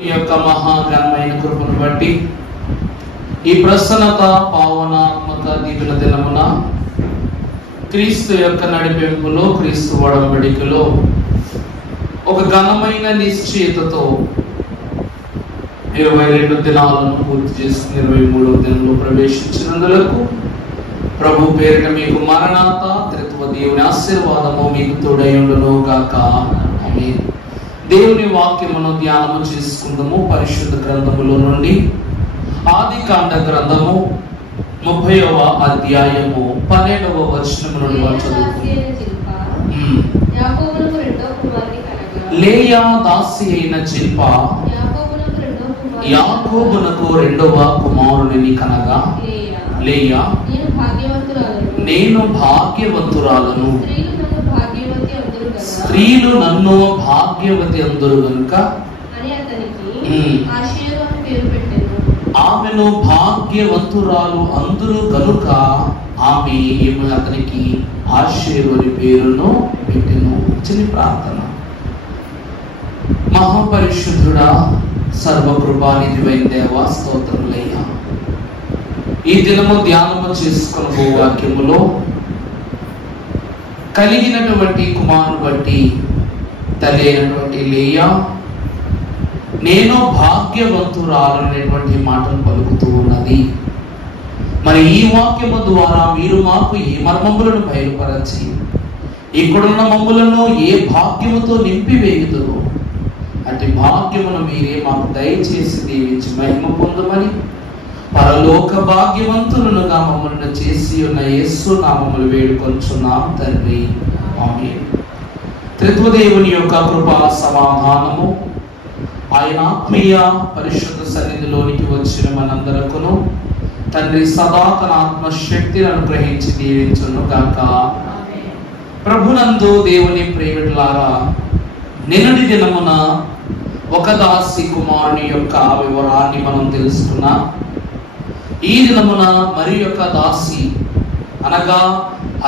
ఈ యొక్క మహాఘనమైన కృపను బట్టి ఈ ప్రసన్నత పావనాత్మక దీవెన దినమున క్రీస్తు యొక్క నడిపింపులో, క్రీస్తు ఒడంబడికలో ఒక ఘనమైన నిశ్చయితతో 22 దినాలను పూర్తి చేసుకుని 23వ దినంలో ప్రవేశించినందులకు ప్రభు పేరిట మీకు మరణాత త్రిత్వ దేవుని ఆశీర్వాదము మీకు తోడైయుండును గాక. ఆమేన్. దేవుని వాక్యమును ధ్యానము చేసుకుందాము. పరిశుద్ధ గ్రంథములో నుండి ఆదికాండ గ్రంథము 30వ అధ్యాయము 12వ వచనము నుండి లేయా దాసి అయిన జిల్పా యాకోబునకు రెండవ కుమారుని కనగా లేయా నేను భాగ్యవంతురాలను, స్త్రీలు నన్ను భాగ్యవతి అందరు గనుక ఆమెను భాగ్యవంతురాలు అందరూ గనుక ఆమె అతనికి ఆషేరు అని పేరును పెట్టెను. చిన్న ప్రార్థన. మహాపరిశుద్ధుడా, సర్వకృపానిధివైన దేవా, స్తోత్రములయ్యా. ఈ దినము ధ్యానము చేసుకున్న వాక్యములో కలిగినటువంటి కుమారుని బట్టి తల్లి అయినటువంటి లేయా నేను భాగ్యవంతురాలనేటువంటి మాటను పలుకుతూ ఉన్నది. మరి ఈ వాక్యము ద్వారా మీరు మాకు ఏ మర్మములను బయలుపరచి ఇక్కడున్న మమ్ములను ఏ భాగ్యముతో నింపివేయుదురో అట్టి భాగ్యమును మీరే మాకు దయచేసి దీవించి మహిమ పొందమని పరలోక భాగ్యవంతులుగా మమ్మల్ని చేసి ఉన్న యేసు నామములు వేడుకొంచున్నాం తండ్రి. ఆమేన్. త్రిత్వదేవుని యొక్క కృపా సమాధానము ఆయన ఆత్మీయ పరిశుద్ధ సన్నిధిలోనికి వచ్చిన మనందరకును తండ్రి సదా తన ఆత్మశక్తిని అనుగ్రహించి దీవించును గాక. ప్రభునందు దేవుని ప్రేమిటులారా, నిన్నటి దినమున ఒక దాసి కుమారుని యొక్క వివరాన్ని మనం తెలుసుకున్నాం. ఈ దినమున మరి యొక్క దాసి అనగా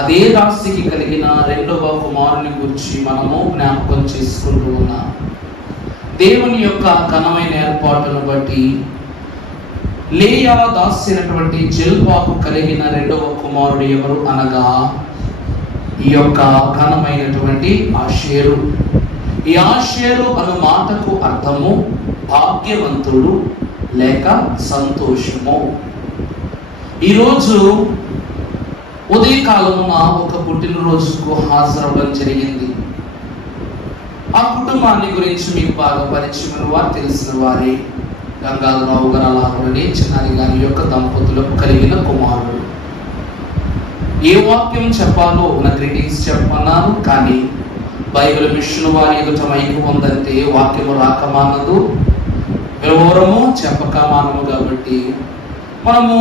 అదే దాసికి కలిగిన రెండవ కుమారుని గురించి మనము జ్ఞాపకం చేసుకుంటూ ఉన్నాం. దేవుని యొక్క ఘనమైన ఏర్పాటును బట్టి లేయా దాసి అయినటువంటి జిల్పాకు కలిగిన రెండవ కుమారుడు ఎవరు అనగా ఈ యొక్క ఘనమైనటువంటి ఆషేరు. ఈ ఆషేరు అను మాటకు అర్థము భాగ్యవంతుడు లేక సంతోషము. ఈరోజు ఉదయకాలమున ఒక పుట్టినరోజుకు హాజరవడం జరిగింది. ఆ కుటుంబాన్ని గురించి మీకు బాగా పరిచయం వారు, తెలిసిన వారే. గంగాధరరావు గారు అలాగనే చిన్నారి గారి యొక్క దంపతులకు కలిగిన కుమారుడు. ఏ వాక్యం చెప్పాలో నా గ్రీటింగ్స్ చెప్పన్నాను, కానీ బైబిల్ మిషన్ వారి ఎదుట మైకు ఉందంటే వాక్యము రాకమానదు, వివరము చెప్పకమానము. కాబట్టి మనము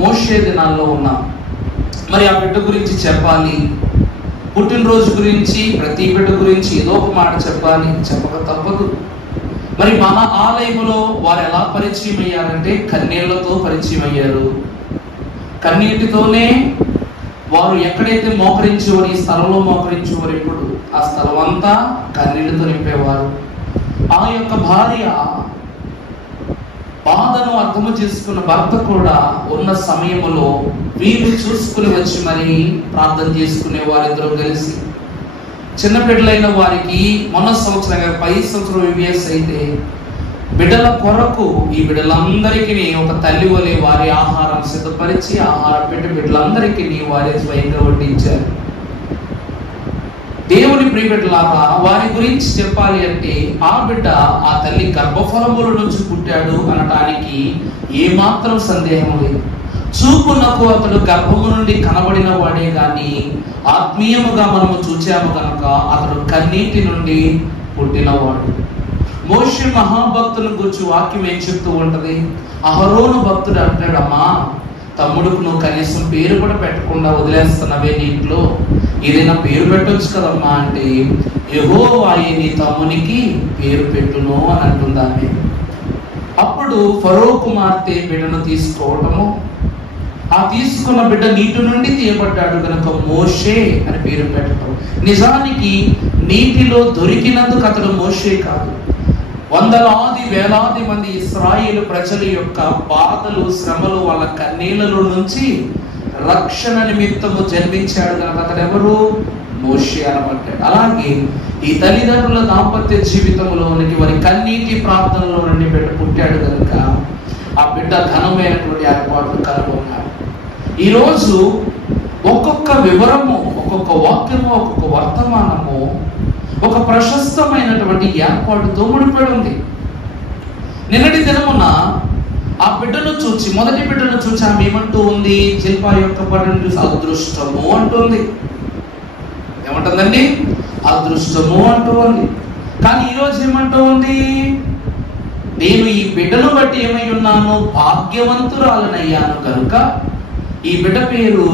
మోషే దినాల్లో ఉన్నాం. మరి ఆ బిడ్డ గురించి చెప్పాలి, పుట్టినరోజు గురించి, ప్రతి బిడ్డ గురించి ఏదో ఒక మాట చెప్పాలి, చెప్పక తప్పదు. మరి మన ఆలయంలో వారు ఎలా పరిచయం అయ్యారంటే కన్నీళ్లతో పరిచయం అయ్యారు. కన్నీటితోనే వారు ఎక్కడైతే మోకరించేవారు, ఈ స్థలంలో మోకరించేవారు, ఇప్పుడు ఆ స్థలం అంతా కన్నీటితో నింపేవారు. ఆ యొక్క భార్య బాధను అర్థము చేసుకున్న భర్త కూడా ఉన్న సమయంలో వీళ్ళు చూసుకుని వచ్చి మరి ప్రార్థన చేసుకునే వారిద్దరూ కలిసి చిన్న బిడ్డలైన వారికి మొన్న సంవత్సరం పై సంవత్సరం వివిఎస్ అయితే బిడ్డల కొరకు ఈ బిడ్డలందరికీ ఒక తల్లి వలె వారి ఆహారం సిద్ధపరిచి ఆహారం పెట్టి బిడ్డలందరికీ వారి స్వయంగా వడ్డించారు. దేవుని ప్రియబిడ్డలారా, వారి గురించి చెప్పాలి అంటే ఆ బిడ్డ ఆ తల్లి గర్భఫలముల నుంచి పుట్టాడు అనటానికి ఏమాత్రం సందేహం లేదు. చూపునకు అతడు గర్భము నుండి కనబడిన వాడే గాని ఆత్మీయముగా మనము చూచాము కనుక అతడు కన్నీటి నుండి పుట్టినవాడు. మోషే మహాభక్తుని గురించి వాక్యం ఏం చెప్తూ ఉంటది? అహరోను భక్తుడు అంటాడు, అమ్మా తమ్ముడుకు నువ్వు కనీసం పేరు కూడా పెట్టకుండా వదిలేస్తున్నావే, నీ ఇంట్లో ఏదైనా పేరు పెట్టొచ్చు కదమ్మా అంటే, యెహోవాయే నీ తమ్మునికి పేరు పెట్టును అని అంటుందామె. అప్పుడు ఫరో కుమార్తె బిడ్డను తీసుకోవటము, ఆ తీసుకున్న బిడ్డ నీటి నుండి తీయబడ్డాడు కనుక మోషే అని పేరు పెట్టడం. నిజానికి నీటిలో దొరికినందుకు అతడు మోషే కాదు, వందలాది వేలాది మంది ఇశ్రాయేలు ప్రజల యొక్క బాధలు, శ్రమలు, వాళ్ళ కన్నీళ్ళలో నుంచి రక్షణ నిమిత్తము జన్మించాడు కనుక అతడు ఎవరు? మోషే అనబడ్డాడు. అలాగే ఈ తల్లిదండ్రుల దాంపత్య జీవితంలోనికి వారి కన్నీటి ప్రార్థనలో నుండి బిడ్డ పుట్టాడు కనుక ఆ బిడ్డ ఘనమైనటువంటి ఏర్పాట్లు కనుగొన్నాడు. ఈరోజు ఒక్కొక్క వివరము, ఒక్కొక్క వాక్యము, ఒక్కొక్క వర్తమానము ఒక ప్రశస్తమైనటువంటి ఏర్పాటుతో ముడిపడి ఉంది. నిన్నటి దినమున ఆ బిడ్డను చూచి, మొదటి బిడ్డను చూచి ఆమె ఏమంటూ ఉంది? జిల్పా యొక్క బిడ్డను చూసి అదృష్టము అంటుంది. ఏమంటుందండి? అదృష్టము అంటూ ఉంది. కానీ ఈరోజు ఏమంటూ ఉంది? నేను ఈ బిడ్డను బట్టి ఏమై ఉన్నాను? భాగ్యవంతురాలనయ్యాను కనుక ఈ బిడ్డ పేరు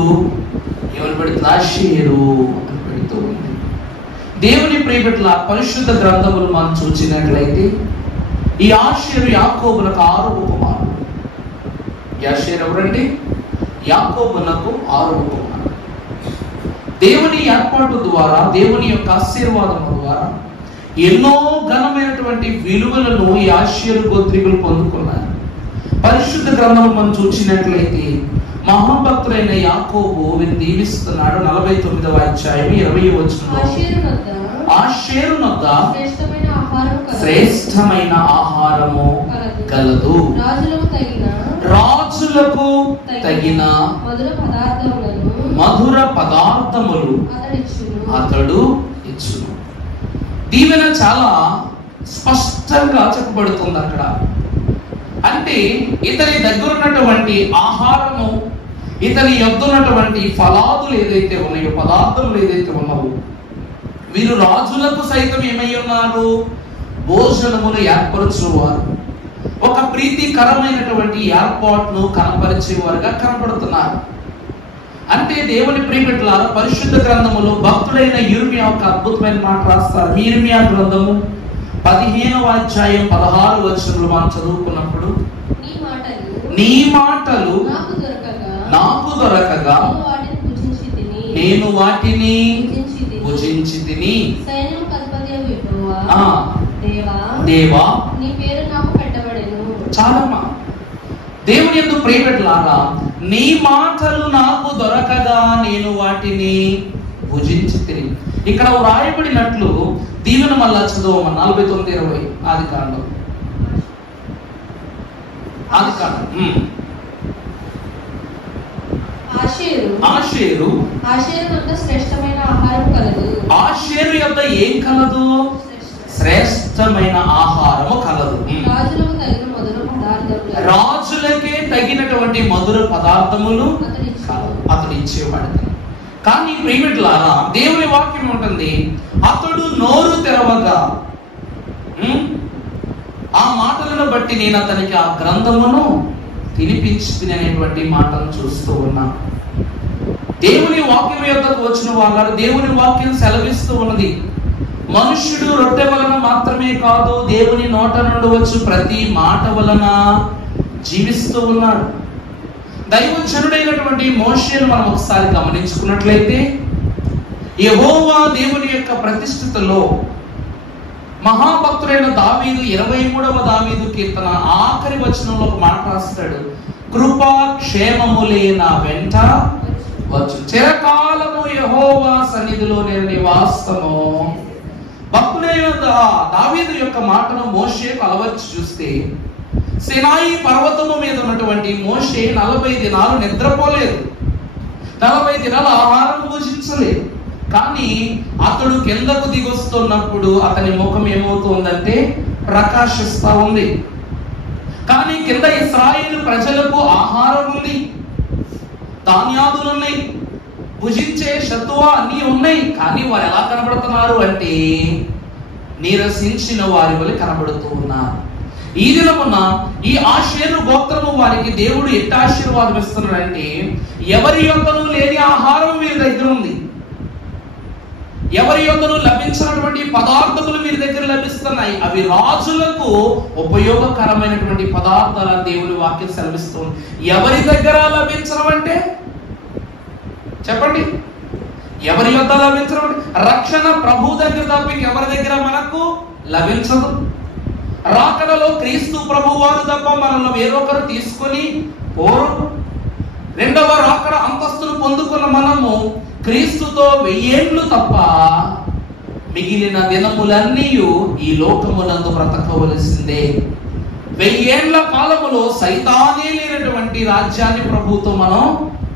ఏమని పెడుతుంది? ఆషేరు అని పెడుతూ ఉంది. దేవుని ప్రియబిడ్డల పరిశుద్ధ గ్రంథములు మనం చూసినట్లయితే ఈ ఆషేరు యాకోబునకు 6వ కుమారుడు. ఆషేరు ఎవరండి? యాకోబునకు 6వ కుమారుడు. దేవుని ఏర్పాటు ద్వారా, దేవుని యొక్క ఆశీర్వాదము ద్వారా ఎన్నో ఘనమైనటువంటి విలువలను ఈ ఆషేరు గోత్రికులు పొందుకున్నారు. పరిశుద్ధ గ్రంథం మనం చూసినట్లయితే మహాభక్తుడైన యాకోబు వీరిని దీవిస్తున్నాడు. 49వ అధ్యాయం 20వ వచనంలో ఆషేరునొద్ద శ్రేష్టమైన ఆహారము కలదు, రాజులకు తగిన మధుర పదార్థములు అతడు ఇచ్చును. దీవెన చాలా స్పష్టంగా చెప్పబడుతుంది అక్కడ. అంటే ఇతని దగ్గర ఉన్నటువంటి ఆహారము, ఇతని యొద్ద ఉన్నటువంటి ఫలాదులు ఏదైతే ఉన్నాయో, పదార్థములు ఏదైతే ఉన్నావో, వీరు రాజులకు సైతం ఏమై ఉన్నారు? భోజనమును ఏర్పరచువారు, ఒక ప్రీతికరమైనటువంటి ఏర్పాటును కనపరిచేవారుగా కనపడుతున్నారు. అంటే దేవుని ప్రియబిడ్డలారా, పరిశుద్ధ గ్రంథములో భక్తుడైన యిర్మీయా ఒక అద్భుతమైన మాట రాస్తారు. యిర్మీయా గ్రంథము 15వ అధ్యాయం 16వ వచనంలో మనం చదువుకున్నప్పుడు, నీ మాటలు నాకు దొరకగా నేను వాటిని భుజించి తిని, దేవా చాలమ్మా. దేవుని యందు ప్రియబిడ్డలారా, నీ మాటలు నాకు దొరకగా నేను వాటిని భుజించి తిని. ఇక్కడ వ్రాయబడినట్లు దీవెన మళ్ళా చదువు 49:20 ఆదికాండం. ఆషేరు యొద్ద ఏం కలదు? శ్రేష్టమైన ఆహారము కలదు. రాజులకే తగినటువంటి మధుర పదార్థములు అతడు ఇచ్చేవాడు. కానీ ప్రియబిడ్డలారా, దేవుని వాక్యం ఉంటుంది, అతడు నోరు తెరవగా ఆ మాటలను బట్టి నేను అతనికి ఆ గ్రంథమును తినిపించి అనేటువంటి మాటను చూస్తూ ఉన్నాను. దేవుని వాక్యం యొద్దకు వచ్చిన వాళ్ళు, దేవుని వాక్యం సెలవిస్తూ ఉన్నది, మనుష్యుడు రొట్టె వలన మాత్రమే కాదు, దేవుని నోట నుండి వచ్చు ప్రతి మాట వలన జీవిస్తూ ఉన్నాడు. దైవజనుడైనటువంటి మోషేను మనం ఒకసారి గమనించుకున్నట్లయితే, యెహోవా దేవుని యొక్క ప్రతిష్ఠితలో మహాభక్తుడైన దావీదు 23వ దావీదు కీర్తన ఆఖరి వచనంలో ఒక మాట రాస్తాడు, కృపా క్షేమములే నా వెంట వచ్చు, చిరకాలము యెహోవా సన్నిధిలో నేను నివాసము. భక్తుడైన దావీదు యొక్క మాటను మోషేకు అలవర్చి చూస్తే, సినాయి పర్వతము మీద ఉన్నటువంటి మోషే 40 దినాలు నిద్రపోలేదు, 40 దినాలు ఆహారం భుజించలేదు. కానీ అతడు కిందకు దిగొస్తున్నప్పుడు అతని ముఖం ఏమవుతుందంటే ప్రకాశిస్తా ఉంది. కానీ కింద ఇశ్రాయేలు ప్రజలకు ఆహారం ఉంది, ధాన్యాదులు ఉన్నాయి, భుజించే శత్వ అన్నీ ఉన్నాయి. కానీ వారు ఎలా కనబడుతున్నారు అంటే నీరసించిన వారి వలె కనబడుతూ ఉన్నారు. ఈ దినమున ఈ ఆషేరు గోత్రము వారికి దేవుడు ఎట్ట ఆశీర్వాదం ఇస్తున్నాడంటే, ఎవరి యొద్దను లేని ఆహారం వీరి దగ్గర ఉంది, ఎవరి యొద్దను లభించినటువంటి పదార్థములు వీరి దగ్గర లభిస్తున్నాయి. అవి రాజులకు ఉపయోగకరమైనటువంటి పదార్థాలను దేవుని వాక్యం సెలవిస్తుంది. ఎవరి దగ్గర లభించడం అంటే చెప్పండి, ఎవరి యొద్ద లభించడం? రక్షణ ప్రభు దగ్గర తప్ప ఎవరి దగ్గర మనకు లభించదు. రాకడలో క్రీస్తు ప్రభువారు తప్ప మనల్ని వేరొకరు తీసుకొని పోరు. రెండవ రాకడ అంతస్తును పొందుకున్న మనము క్రీస్తుతో 1000 ఏళ్ళు తప్ప మిగిలిన దినములన్నీ ఈ లోకమునందు బ్రతకవలసిందే. 1000 ఏళ్ల కాలములో సైతానే లేనటువంటి రాజ్యాన్ని ప్రభుతో మనం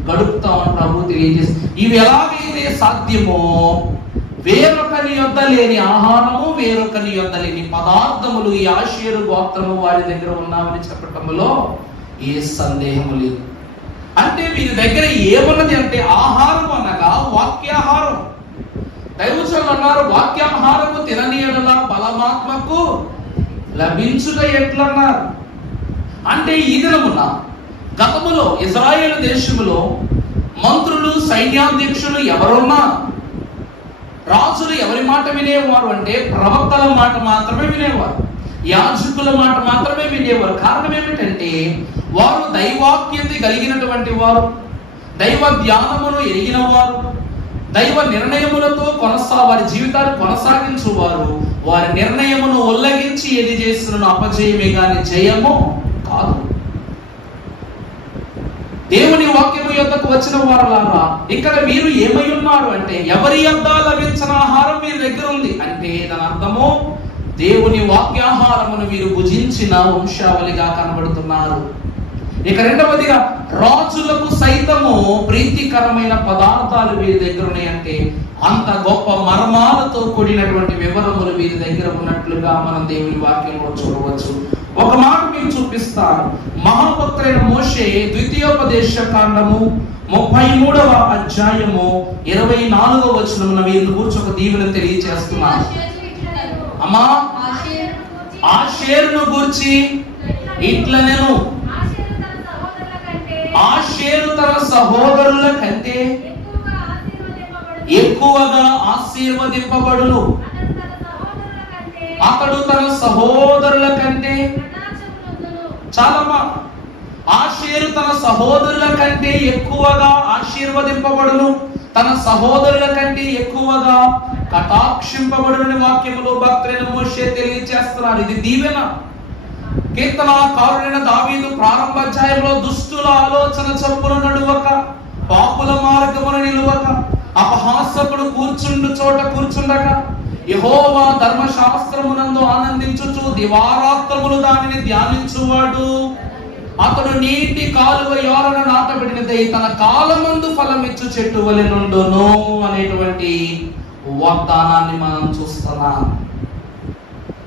గడుపుతామని ప్రభు తెలియజేస్తుంది. ఇవి ఎలాగైతే సాధ్యమో వేరొకని యొద్ద లేని ఆహారము, వేరొకని యొద్ద లేని పదార్థములు ఈ ఆషేరు గోత్రము వారి దగ్గర ఉన్నామని చెప్పటంలో ఏ సందేహము లేదు. అంటే వీరి దగ్గర ఏమున్నది అంటే ఆహారం అనగా వాక్యాహారం. దైవజనులు అన్నారు, వాక్యాహారము తినని యెడల బలమాత్మకు లభించుట ఎట్లన్నారు. అంటే ఈ దినమున గతములో ఇజ్రాయేలు దేశములో మంత్రులు, సైన్యాధ్యక్షులు ఎవరున్నా రాజులు ఎవరి మాట వినేవారు అంటే ప్రవక్తల మాట మాత్రమే వినేవారు, యాజకుల మాట మాత్రమే వినేవారు. కారణం ఏమిటంటే వారు దైవాక్యత కలిగినటువంటి వారు, దైవ ధ్యానమును ఎరిగిన వారు, దైవ నిర్ణయములతో వారి జీవితాన్ని కొనసాగించువారు. వారి నిర్ణయమును ఉల్లంఘించి ఏది చేస్తున్న అపజయమే గాని జయము కాదు. దేవుని వాక్యము యొద్దకు వచ్చిన వారులారా, ఇక్కడ మీరు ఏమై ఉన్నారు అంటే ఎవరి యొద్ద లభించిన ఆహారం మీ దగ్గర ఉంది అంటే దాని అర్థము దేవుని వాక్యాహారమును మీరు భుజించిన వంశావళిగా కనబడుతున్నారు. ఇక రెండవదిగా రాజులకు సైతము ప్రీతికరమైన పదార్థాలు వీరి దగ్గర ఉన్నాయంటే అంత గొప్ప మర్మాలతో కూడినటువంటి వివరములు వీరి దగ్గర ఉన్నట్లుగా మనం దేవుని వాక్యంలో చూడవచ్చు. ఒక మాట మీకు చూపిస్తాను. మహాభక్తుడైన మోషే ద్వితీయోపదేశ కాండము 33వ అధ్యాయము 24వ వచనమున వీరిని గురించి ఒక దీవెన తెలియజేస్తున్నాను. అమ్మా, ఆషేరును గూర్చి ఇట్లనెను, ఆషేరు తన సహోదరుల కంటే ఎక్కువగా ఆశీర్వదింపబడును, అతడు తన సహోదరుల కంటే చాలమ్మా, ఆషేరు తన సహోదరుల కంటే ఎక్కువగా ఆశీర్వదింపబడును, తన సహోదరుల కంటే ఎక్కువగా కటాక్షింపబడునని వాక్యములో భక్తుడైన మోషే తెలియజేస్తున్నారు. ఇది దీవెన. కీర్తనకారుడైన దావీదు ప్రారంభ అధ్యాయంలో దుష్టుల ఆలోచన చొప్పున నడువక, పాపుల మార్గమున నిలువక, అపహాసకుడు కూర్చుండు చోట కూర్చుండక, యెహోవా ధర్మశాస్త్రమునందు ఆనందించుచు దివారాత్రములు దానిని ధ్యానించువాడు, అతడు నీటి కాలువ యోరన నాటబడినదై తన కాలమందు ఫలమిచ్చు చెట్టు వలె నుండును అనేటువంటి వాగ్దానాన్ని మనం చూస్తున్నాం.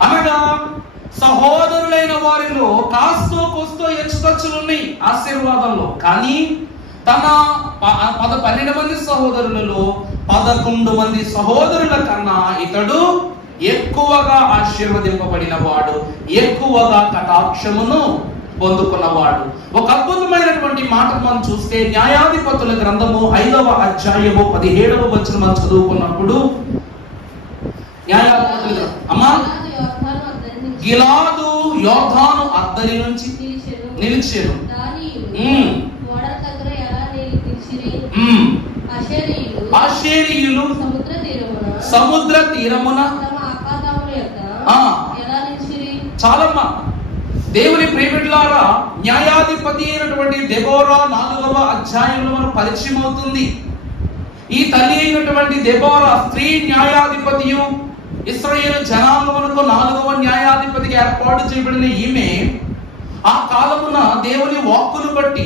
అనగా సహోదరులైన వారిలో కాస్తో కోస్తో హెచ్చుతచ్చులున్నాయి ఆశీర్వాదంలో, కానీ తన 12 మంది సహోదరులలో 11 మంది సహోదరుల కన్నా ఇతడు ఎక్కువగా ఆశీర్వదింపబడిన వాడు, ఎక్కువగా కటాక్షమును పొందుకున్నవాడు. ఒక అద్భుతమైనటువంటి మాట మనం చూస్తే న్యాయాధిపతుల గ్రంథము 5వ అధ్యాయము 17వ వచనం మనం చదువుకున్నప్పుడు, న్యాయాధిపతుల అమ్మా, గిలాదు యోర్దాను అద్దరి నుంచి నిలిచెను, ఆషేరీయులు సముద్ర తీరమున చాలమ్మా. దేవుని ప్రియమిట్లారా, న్యాయాధిపతి అయినటువంటి దెబోరా 4వ అధ్యాయంలో మనకు పరిచయం అవుతుంది. ఈ తల్లి అయినటువంటి దెబోరా స్త్రీ న్యాయాధిపతియు ఇశ్రాయేలు జనాంగమునకు 4వ న్యాయాధిపతిగా ఏర్పాటు చేయబడిన ఈమె ఆ కాలమున దేవుని వాక్కును బట్టి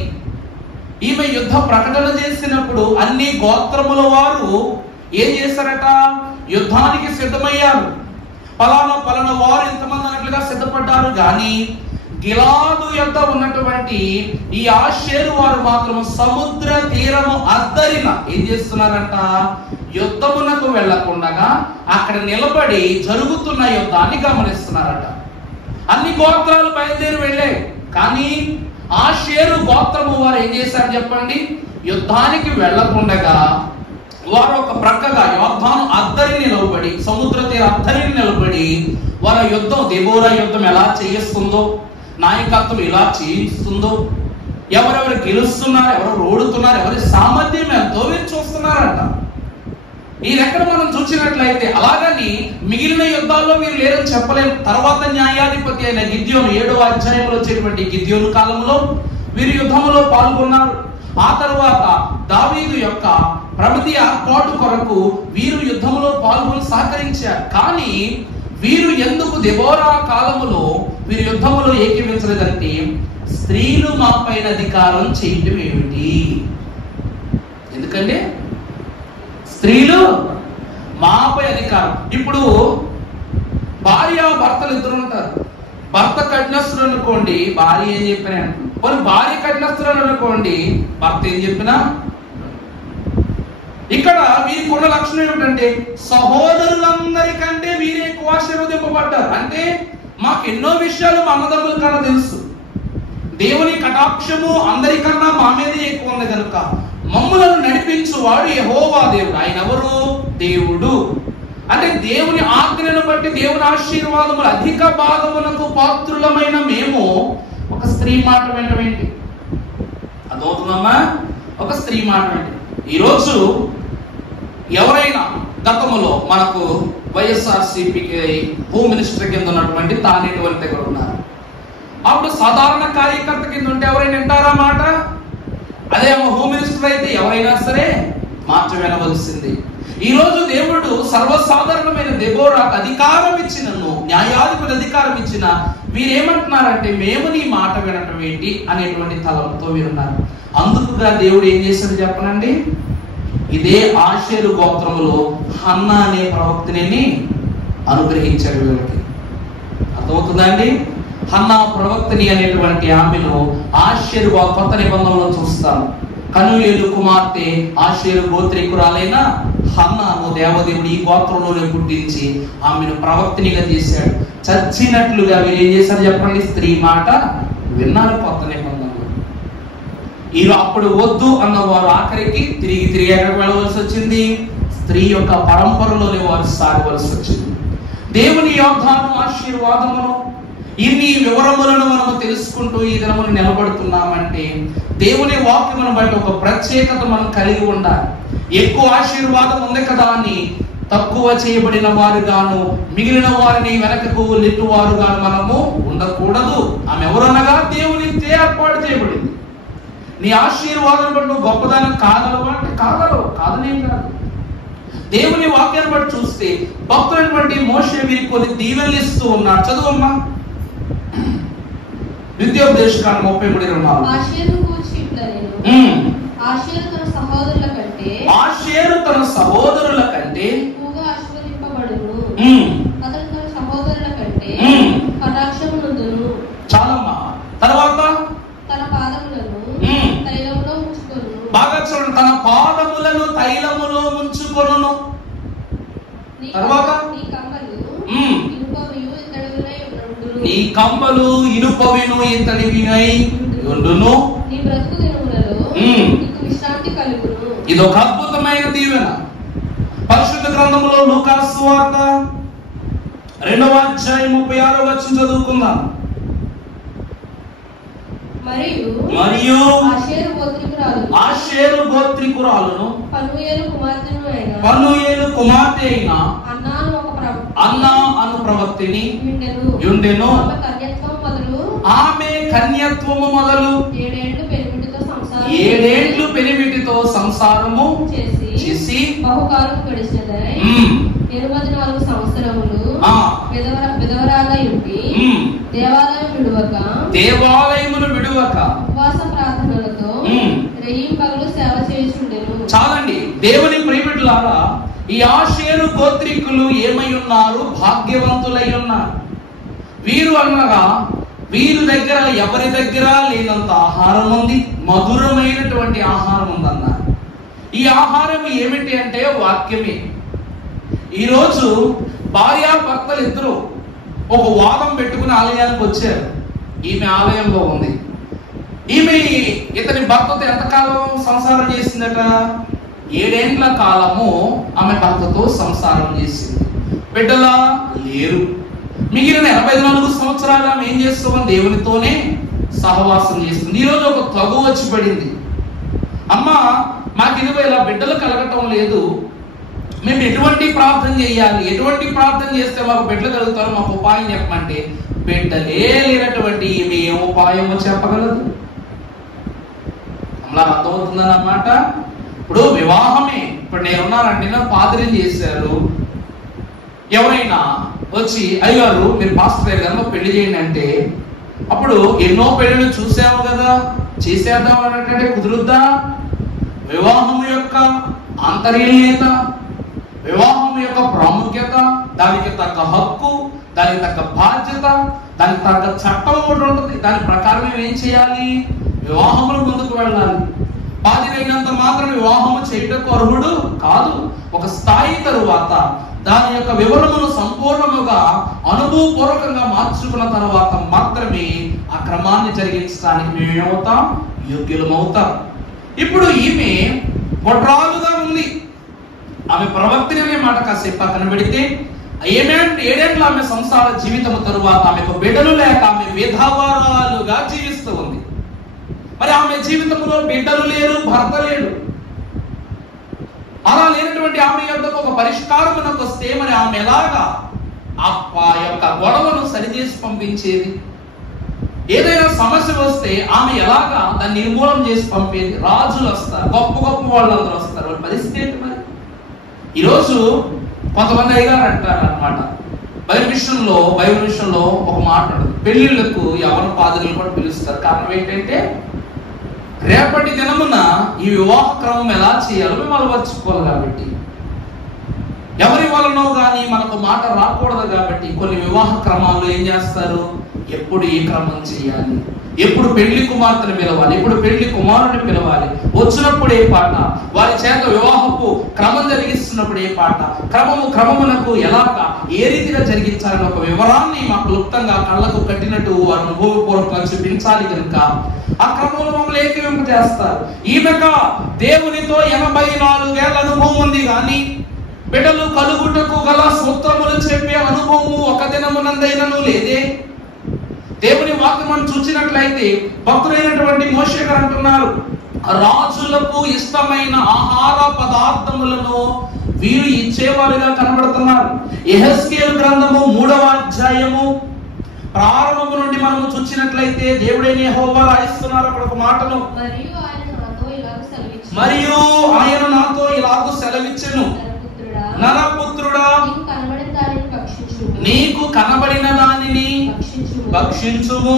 ఈమె యుద్ధ ప్రకటన చేసినప్పుడు అన్ని గోత్రముల వారు ఏం చేశారట, యుద్ధానికి సిద్ధమయ్యారు. పలానా వారు ఇంతమంది అన్నట్లుగా సిద్ధపడ్డారు. కానీ గిలాదు యొద్ద ఉన్నటువంటి ఈ ఆషేరు వారు మాత్రం సముద్ర తీరము అద్దరిన ఏం చేస్తున్నారంట, యుద్ధమునకు వెళ్లకుండా అక్కడ నిలబడి జరుగుతున్న యుద్ధాన్ని గమనిస్తున్నారట. అన్ని గోత్రాలు బయలుదేరి వెళ్ళాయి, కానీ ఆషేరు గోత్రము వారు ఏం చేశారు చెప్పండి, యుద్ధానికి వెళ్లకుండా వారు ఒక ప్రక్కగా యోర్దాను అద్దరిని నిలబడి, సముద్ర తీర అద్దరిని నిలబడి వారి యుద్ధం, దెబోరా యుద్ధం ఎలా చేయిస్తుందో, నాయకత్వం ఎలా చేయిస్తుందో, ఎవరెవరు గెలుస్తున్నారు, ఎవరు ఓడుతున్నారు, ఎవరి సామర్థ్యం ఎంతో వీరు చూస్తున్నారంట. ఈ లెక్కన మనం చూసినట్లయితే అలాగని మిగిలిన యుద్ధాల్లో మీరు లేరని చెప్పలేము. తర్వాత న్యాయాధిపతి అయిన గిద్యోను 7వ అధ్యాయంలో వచ్చేటువంటి గిద్యోను కాలంలో వీరు యుద్ధంలో పాల్గొన్నారు. ఆ తర్వాత దావీదు యొక్క ప్రమిది ఏర్పాటు కొరకు వీరు యుద్ధంలో పాల్గొని సహకరించారు. కానీ వీరు ఎందుకు దెబోరా కాలములో వీరు యుద్ధంలో ఏకీవించలేదంటే, స్త్రీలు మా పైన అధికారం చేయటం ఏమిటి? ఎందుకంటే స్త్రీలు మాపై అధికారం. ఇప్పుడు భార్య భర్తలు ఇద్దరు ఉంటారు. భర్త కఠినస్తుడు అనుకోండి, భార్య ఏం చెప్పినా అంటుంది. భార్య కఠినస్తుడు అనుకోండి, భర్త ఏం చెప్పినా. ఇక్కడ వీరికి ఉన్న లక్షణం ఏమిటంటే, సహోదరులందరికంటే వీరే ఎక్కువ ఆశీర్వదింపబడ్డారు. అంటే మాకు ఎన్నో విషయాలు మా అన్నదమ్ముల కన్నా తెలుసు. దేవుని కటాక్షము అందరికన్నా మా మీదే ఎక్కువ ఉంది కనుక మమ్ములను నడిపించువాడు యెహోవా దేవుడు. ఆయన ఎవరు? దేవుడు. అంటే దేవుని ఆజ్ఞను బట్టి దేవుని ఆశీర్వాదములు అధిక భాగములకు పాత్రులమైన మేము ఒక స్త్రీ మాట వినటమేంటి? అదవుతుందమ్మా? ఒక స్త్రీ మాట వింటే. ఈరోజు ఎవరైనా గతంలో మనకు వైఎస్ఆర్సీపీకి హోమ్ మినిస్టర్ కింద ఉన్నటువంటి తానేటి వారి దగ్గర ఉన్నారు. అప్పుడు సాధారణ కార్యకర్త కింద ఉంటే ఎవరైనా వింటారా మాట? అదే హోమ్ మినిస్టర్ అయితే ఎవరైనా సరే మాట వినవలసింది. ఈ రోజు దేవుడు సర్వసాధారణమైన దెబోరాకు అధికారం ఇచ్చినను, న్యాయాధిపతి అధికారం ఇచ్చిన వీరేమంటున్నారంటే, మేము నీ మాట వినటం ఏంటి అనేటువంటి తలంతో వీరున్నారు. అందుకుగా దేవుడు ఏం చేశాడు చెప్పనండి? ఇదే ఆషేరు గోత్రములో హన్నా అనే ప్రవక్తని అనుగ్రహించాడు వీళ్ళకి. అర్థమవుతుందా అండి? హన్నా ప్రవక్తని అనేటువంటి ఆమెను ఆషేరు కొత్త నిబంధనలో చూస్తాం. కనూయేలు కుమార్తె ఆషేరు గోత్రికురాలైన హన్నాను దేవదేవుడు ఈ గోత్రంలోనే పుట్టించి ఆమెను ప్రవక్తనిగా చేశాడు. చచ్చినట్లుగా వీరు ఏం చేశారు చెప్పండి? స్త్రీ మాట విన్నారు కొత్త నిబంధనలు. అప్పుడు వద్దు అన్నవారు ఆఖరికి తిరిగి ఎక్కడికి వెళ్ళవలసి వచ్చింది? స్త్రీ యొక్క పరంపరలోనే వారు సాగవలసి వచ్చింది. దేవుని యోగ్దాను ఆశీర్వాదమును ఇన్ని వివరములను మనము తెలుసుకుంటూ ఈ దినమును నిలబడుతున్నామంటే దేవుని వాక్యమును బట్టి ఒక ప్రత్యేకత మనం కలిగి ఉండాలి. ఎక్కువ ఆశీర్వాదం ఉంది కదా అని తక్కువ చేయబడిన వారుగాను మిగిలిన వారిని వెనకకు నెట్టువారుగాను మనము ఉండకూడదు. ఆమె ఎవరనగా దేవునితో ఏర్పాటు చేయబడింది. నీ ఆశీర్వాదం బట్టి నువ్వు గొప్పదాన్ని కాగలవా అంటే కాదనేం కాదు. దేవుని వాక్యాన్ని బట్టి చూస్తే భక్తులైనటువంటి మోషే వీరికి కొన్ని దీవెనలు ఇస్తూ ఉన్నాడు. చదువమ్మా. ద్వితీయోపదేశకాండం 33:24. ఆషేరు తన సహోదరుల కంటే ఎక్కువగా ఆశీర్వదింపబడును. అతడు తన సహోదరుల కంటే కటాక్షము నొందును. చాలమ్మా. తర్వాత తన పాదములను తైలములో ముంచుకొను. బాగా చూడండి, తన పాదములను తైలములో ముంచుకొను. తర్వాత నీ కమ్మలు ఇనుపవిను ఇతడివినై ఉండును. ఇది ఒక అద్భుతమైన దీవెన. పరిశుద్ధ గ్రంథంలో లూకాసు సువార్త 2వ అధ్యాయం 36వ వచనం చదువుకుందాం. మరియు ఆషేరు గోత్రికురాలును పనూయేలు కుమార్తె అయిన అన్నా అను ప్రవక్తిని యుండెను. ఆమె కన్యత్వము మొదలు 7 ఏళ్లు పెనిమిటితో సంసారము చేసి బహుకాలం గడిచినదై 24 సంవత్సరములు విధవరాలై ఉండి దేవాలయమును విడువక ఉపవాస ప్రార్థనలతో రెయ్యింపగలు సేవ చేయుచుండెను. చాలండి దేవుని ప్రియబిడ్డలారా, ఈ ఆషేరు గోత్రికులు ఏమై ఉన్నారు? భాగ్యవంతులై ఉన్నారు. వీరు అనగా వీరి దగ్గర ఎవరి దగ్గర లేనంత ఆహారం ఉంది, మధురమైనటువంటి ఆహారం ఉందన్నారు. ఈ ఆహారం ఏమిటి అంటే వాక్యమే. ఈరోజు భార్యాభర్తలు ఇద్దరు ఒక వాదం పెట్టుకుని ఆలయానికి వచ్చారు. ఈమె ఆలయంలో ఉంది. ఈమె ఇతని భర్తతో ఎంతకాలం సంసారం చేసిందట? 7 ఏళ్ల కాలము ఆమె భర్తతో సంసారం చేసింది. బిడ్డలా లేరు. మిగిలిన 84 సంవత్సరాలు ఆమె ఏం చేస్తామని దేవునితోనే సహవాసం చేస్తుంది. ఈరోజు ఒక తగు వచ్చి పడింది. అమ్మ, మాకు ఇదిగో ఇలా బిడ్డలు కలగటం లేదు, మేము ఎటువంటి ప్రార్థన చేయాలి, ఎటువంటి ప్రార్థన చేస్తే మాకు బిడ్డలు కలుగుతారో మాకు ఉపాయం చెప్పమంటే బిడ్డలే లేనటువంటి ఈమె ఏం ఉపాయమో చెప్పగలదు. అలా అర్థమవుతుందని అన్నమాట. ఇప్పుడు వివాహమే, ఇప్పుడు నేను ఉన్నానంటే నా పాదరిని చేశారు, ఎవరైనా వచ్చి అయ్యారు మీరు పాస్టర్ గారు పెళ్లి చేయండి అంటే అప్పుడు ఎన్నో పెళ్లిళ్ళు చూసాము కదా, చేసేద్దాం అన్నట్టే కుదురుద్దా? వివాహం యొక్క ఆంతర్యత, వివాహం యొక్క ప్రాముఖ్యత, దానికి తగ్గ హక్కు, దానికి తగ్గ బాధ్యత, దానికి తగ్గ చట్టం ఒకటి ఉంటుంది. దాని ప్రకారం మేము ఏం చేయాలి? వివాహములు ముందుకు వెళ్ళాలి. బాధ్యతైనంత మాత్రం వివాహము చేయటకు అర్హుడు కాదు. ఒక స్థాయి తరువాత దాని యొక్క వివరమును సంపూర్ణముగా అనుభవపూర్వకంగా మార్చుకున్న తర్వాత మాత్రమే ఆ క్రమాన్ని జరిగించడానికి మేము ఏమవుతాం? యోగ్యులమవుతాం. ఇప్పుడు ఈమె గొడ్రాలుగా ఉంది. ఆమె ప్రవక్తిని అనే మాట కాసేపు పక్కన పెడితే ఏడేండ్ల ఆమె సంసార జీవితం తరువాత ఆమెకు బిడ్డలు లేక ఆమె విధవరాలుగా జీవిస్తూ ఉంది. మరి ఆమె జీవితంలో బిడ్డలు లేరు, భర్త లేడు. అలా లేనటువంటి ఆమె యొద్దకు ఒక పరిష్కారమునకు వస్తే మరి ఆమె ఎలాగా ఆ యొక్క గొడవను సరిచేసి పంపించేది? ఏదైనా సమస్య వస్తే ఆమె ఎలాగా దాన్ని నిర్మూలన చేసి పంపేది? రాజులు వస్తారు, గొప్ప గొప్ప వాళ్ళందరూ వస్తారు, వాళ్ళ పరిస్థితి ఏంటి? మరి ఈరోజు కొంతమంది అయ్యారు అంటారు అనమాట, బైబిల్ విషయంలో ఒక మాట ఉంటుంది, పెళ్లిళ్లకు ఎవరు పాదరులు కూడా పిలుస్తారు. కారణం ఏంటంటే రేపటి దినమున ఈ వివాహ క్రమం ఎలా చేయాలో మేము అలవర్చుకోవాలి కాబట్టి, ఎవరి వలనో కానీ మనకు మాట రాకూడదు కాబట్టి కొన్ని వివాహ క్రమాల్లో ఏం చేస్తారు? ఎప్పుడు ఏ క్రమం చేయాలి, ఎప్పుడు పెళ్లి కుమార్తెను పిలవాలి, ఎప్పుడు పెళ్లి కుమారుని పిలవాలి, వచ్చినప్పుడు ఏ పాట, వారి చేత వివాహపు క్రమం జరిగిస్తున్నప్పుడు ఏ పాట, క్రమమునకు ఎలాగా ఏ రీతిగా జరిగించాలని ఒక వివరాన్ని మాకు క్లుప్తంగా కళ్ళకు కట్టినట్టు వారు అనుభవపూర్వకంగా చూపించాలి కనుక ఆ క్రమంలో మమ్మల్ని ఏకీవింప చేస్తారు. ఈమెక దేవునితో 84 ఏళ్ల అనుభవం ఉంది, కానీ బిడ్డలు కలుగుటకు గల సూత్రములు చెప్పే అనుభవము ఒక దినమునందైనను లేదే. దేవుని వాక్యం మనం చూసినట్లయితే భక్తులైనటువంటి మోషే గారు అంటున్నారు, రాజులకు ఇష్టమైన ఆహార పదార్థములను వీరు ఇచ్చేవారుగా కనబడుతున్నారు. యెహెజ్కేలు గ్రంథము 3వ అధ్యాయము ప్రారంభము నుండి మనము చూసినట్లయితే దేవుడైన యెహోవా రాయిస్తున్నారు అక్కడ ఒక మాటను, మరియు ఆయన నాతో ఇలాగూ సెలవిచ్చెను, నరపుత్రుడా నీకు కనబడిన దానిని భక్షించుము,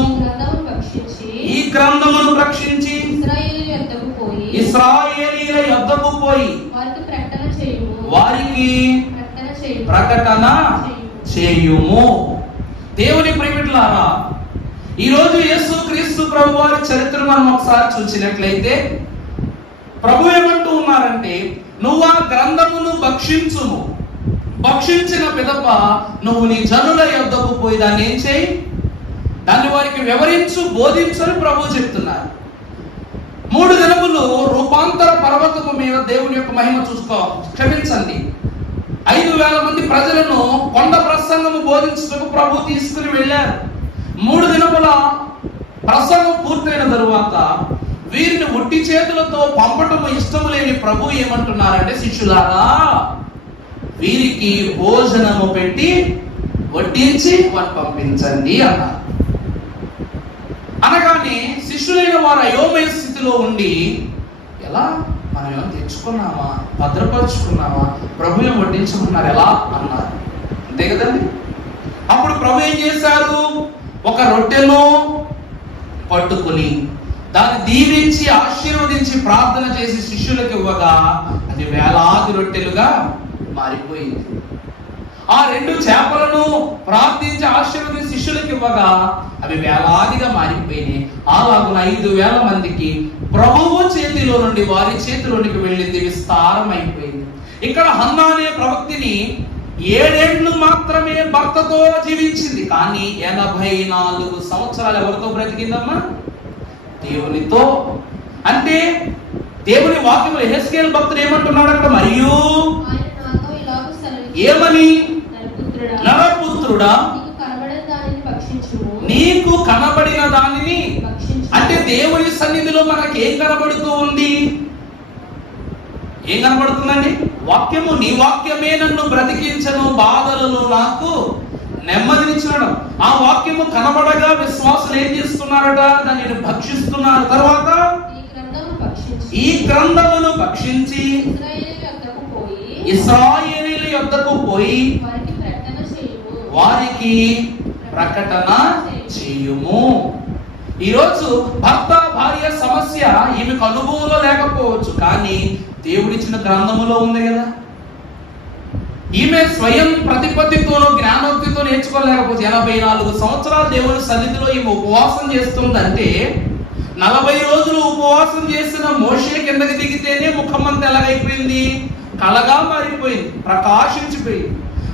ఈ గ్రంథమును భక్షించి ఇశ్రాయేలీయుల యొద్దకు పోయి వారికి ప్రకటన చేయుము. దేవుని ప్రియమిట్లారా, ఈరోజు యేసుక్రీస్తు ప్రభు వారి చరిత్రను మనం ఒకసారి చూసినట్లయితే ప్రభు ఏమంటూ ఉన్నారంటే, నువ్వు ఆ గ్రంథమును భక్షించుము, భక్షించిన పిదప నువ్వు నీ జనుల యొద్దకు పోయి దాన్ని ఏం చేయి, దాన్ని వారికి వివరించు, బోధించని ప్రభు చెప్తున్నారు. 3 దినములు రూపాంతర పర్వతము మీద దేవుని యొక్క మహిమ క్షమించండి 5,000 మంది ప్రజలను కొండ ప్రసంగము బోధించుటకు ప్రభు తీసుకుని వెళ్ళారు. 3 దినముల ప్రసంగం పూర్తయిన తరువాత వీరిని ఉట్టి చేతులతో పంపటము ఇష్టము లేని ప్రభు ఏమంటున్నారంటే, శిష్యులారా వీరికి భోజనము పెట్టి వడ్డించి వారు పంపించండి అన్నారు. అనగానే శిష్యులైన వారు అయోమయ స్థితిలో ఉండి, ఎలా మనం ఏమైనా తెచ్చుకున్నామా, భద్రపరుచుకున్నామా, ప్రభు ఏం వడ్డించుకున్నారు ఎలా అన్నారు. అంతే కదండి. అప్పుడు ప్రభు ఏం చేశారు? ఒక రొట్టెను పట్టుకుని దాన్ని దీవించి ఆశీర్వదించి ప్రార్థన చేసి శిష్యులకు ఇవ్వగా అది వేలాది రొట్టెలుగా మారిపోయింది. ఆ 2 చేపలను ప్రార్థించి ఆశీర్వదించి శిష్యులకు ఇవ్వగా అవి వేలాదిగా మారిపోయినాయి. అలాగున 5,000 మందికి ప్రభువు చేతిలో నుండి వారి చేతిలోనికి వెళ్ళింది, విస్తారమైపోయింది. ఇక్కడ హన్నా అనే ప్రవక్తిని 7 ఏళ్ళు మాత్రమే భర్తతో జీవించింది, కానీ 84 సంవత్సరాలు ఎవరితో బ్రతికిందమ్మా? దేవునితో. అంటే దేవుని వాక్యంలో యెహెజ్కేలు భక్తుడు ఏమంటున్నాడు అక్కడ? మరియు ఏమని? నరపుత్రుడా నీకు కనబడిన దానిని. అంటే దేవుని సన్నిధిలో మనకి ఏం కనబడుతూ ఉంది? ఏం కనబడుతుందండి? వాక్యము, నీ వాక్యమే నన్ను బ్రతికించను, బాధలను నాకు నెమ్మదినిచ్చినాడు. ఆ వాక్యము కనబడగా విశ్వాసులు ఏం చేస్తున్నారట? దానిని భక్షిస్తున్నారు. తర్వాత ఈ గ్రంథమును భక్షించి ఇశ్రాయేలీయుల యొద్దకు పోయి వారికి ప్రకటన చేయుము. ఈరోజు భర్త భార్య సమస్య ఈమెకు అనుభవంలో లేకపోవచ్చు, కానీ దేవుడిచ్చిన గ్రంథములో ఉంది కదా. ఈమె స్వయం ప్రతిపత్తితోనూ జ్ఞానోక్తితో నేర్చుకోలేకపోతే 84 సంవత్సరాలు దేవుని సన్నిధిలో ఈమె ఉపవాసం చేస్తుందంటే 40 రోజులు ఉపవాసం చేసిన మోషే కిందకి దిగితేనే ముఖమంతా ఎలాగైపోయింది? కళగా మారిపోయింది, ప్రకాశించిపోయింది.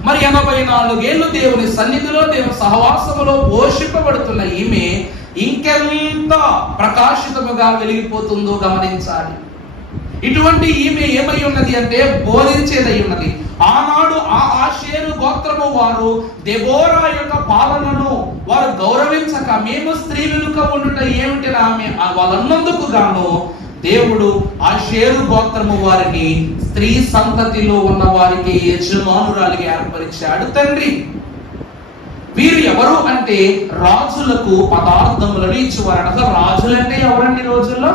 మరి 84 ఏళ్ళు దేవుని సన్నిధిలో, దేవుని సహవాసములో పోషింపబడుతున్న ఈమె ఇంకెంత ప్రకాశితముగా వెలిగిపోతుందో గమనించాలి. ఇటువంటి ఈమె ఏమై ఉన్నది అంటే బోధించేదై ఉన్నది. ఆనాడు ఆ ఆషేరు గోత్రము వారు దెబోరా యొక్క పాలనను వారు గౌరవించక, మేము స్త్రీ వెనుక ఉండుట ఏమిటి ఆమె వాళ్ళన్నందుకు గాను దేవుడు ఆషేరు గోత్రము వారిని స్త్రీ సంతతిలో ఉన్న వారికి యజమానురాలిగా ఏర్పరిచాడు తండ్రి. వీరు ఎవరు అంటే రాజులకు పదార్థములను ఇచ్చేవారు. అసలు రాజులంటే ఎవరండి ఈ రోజుల్లో?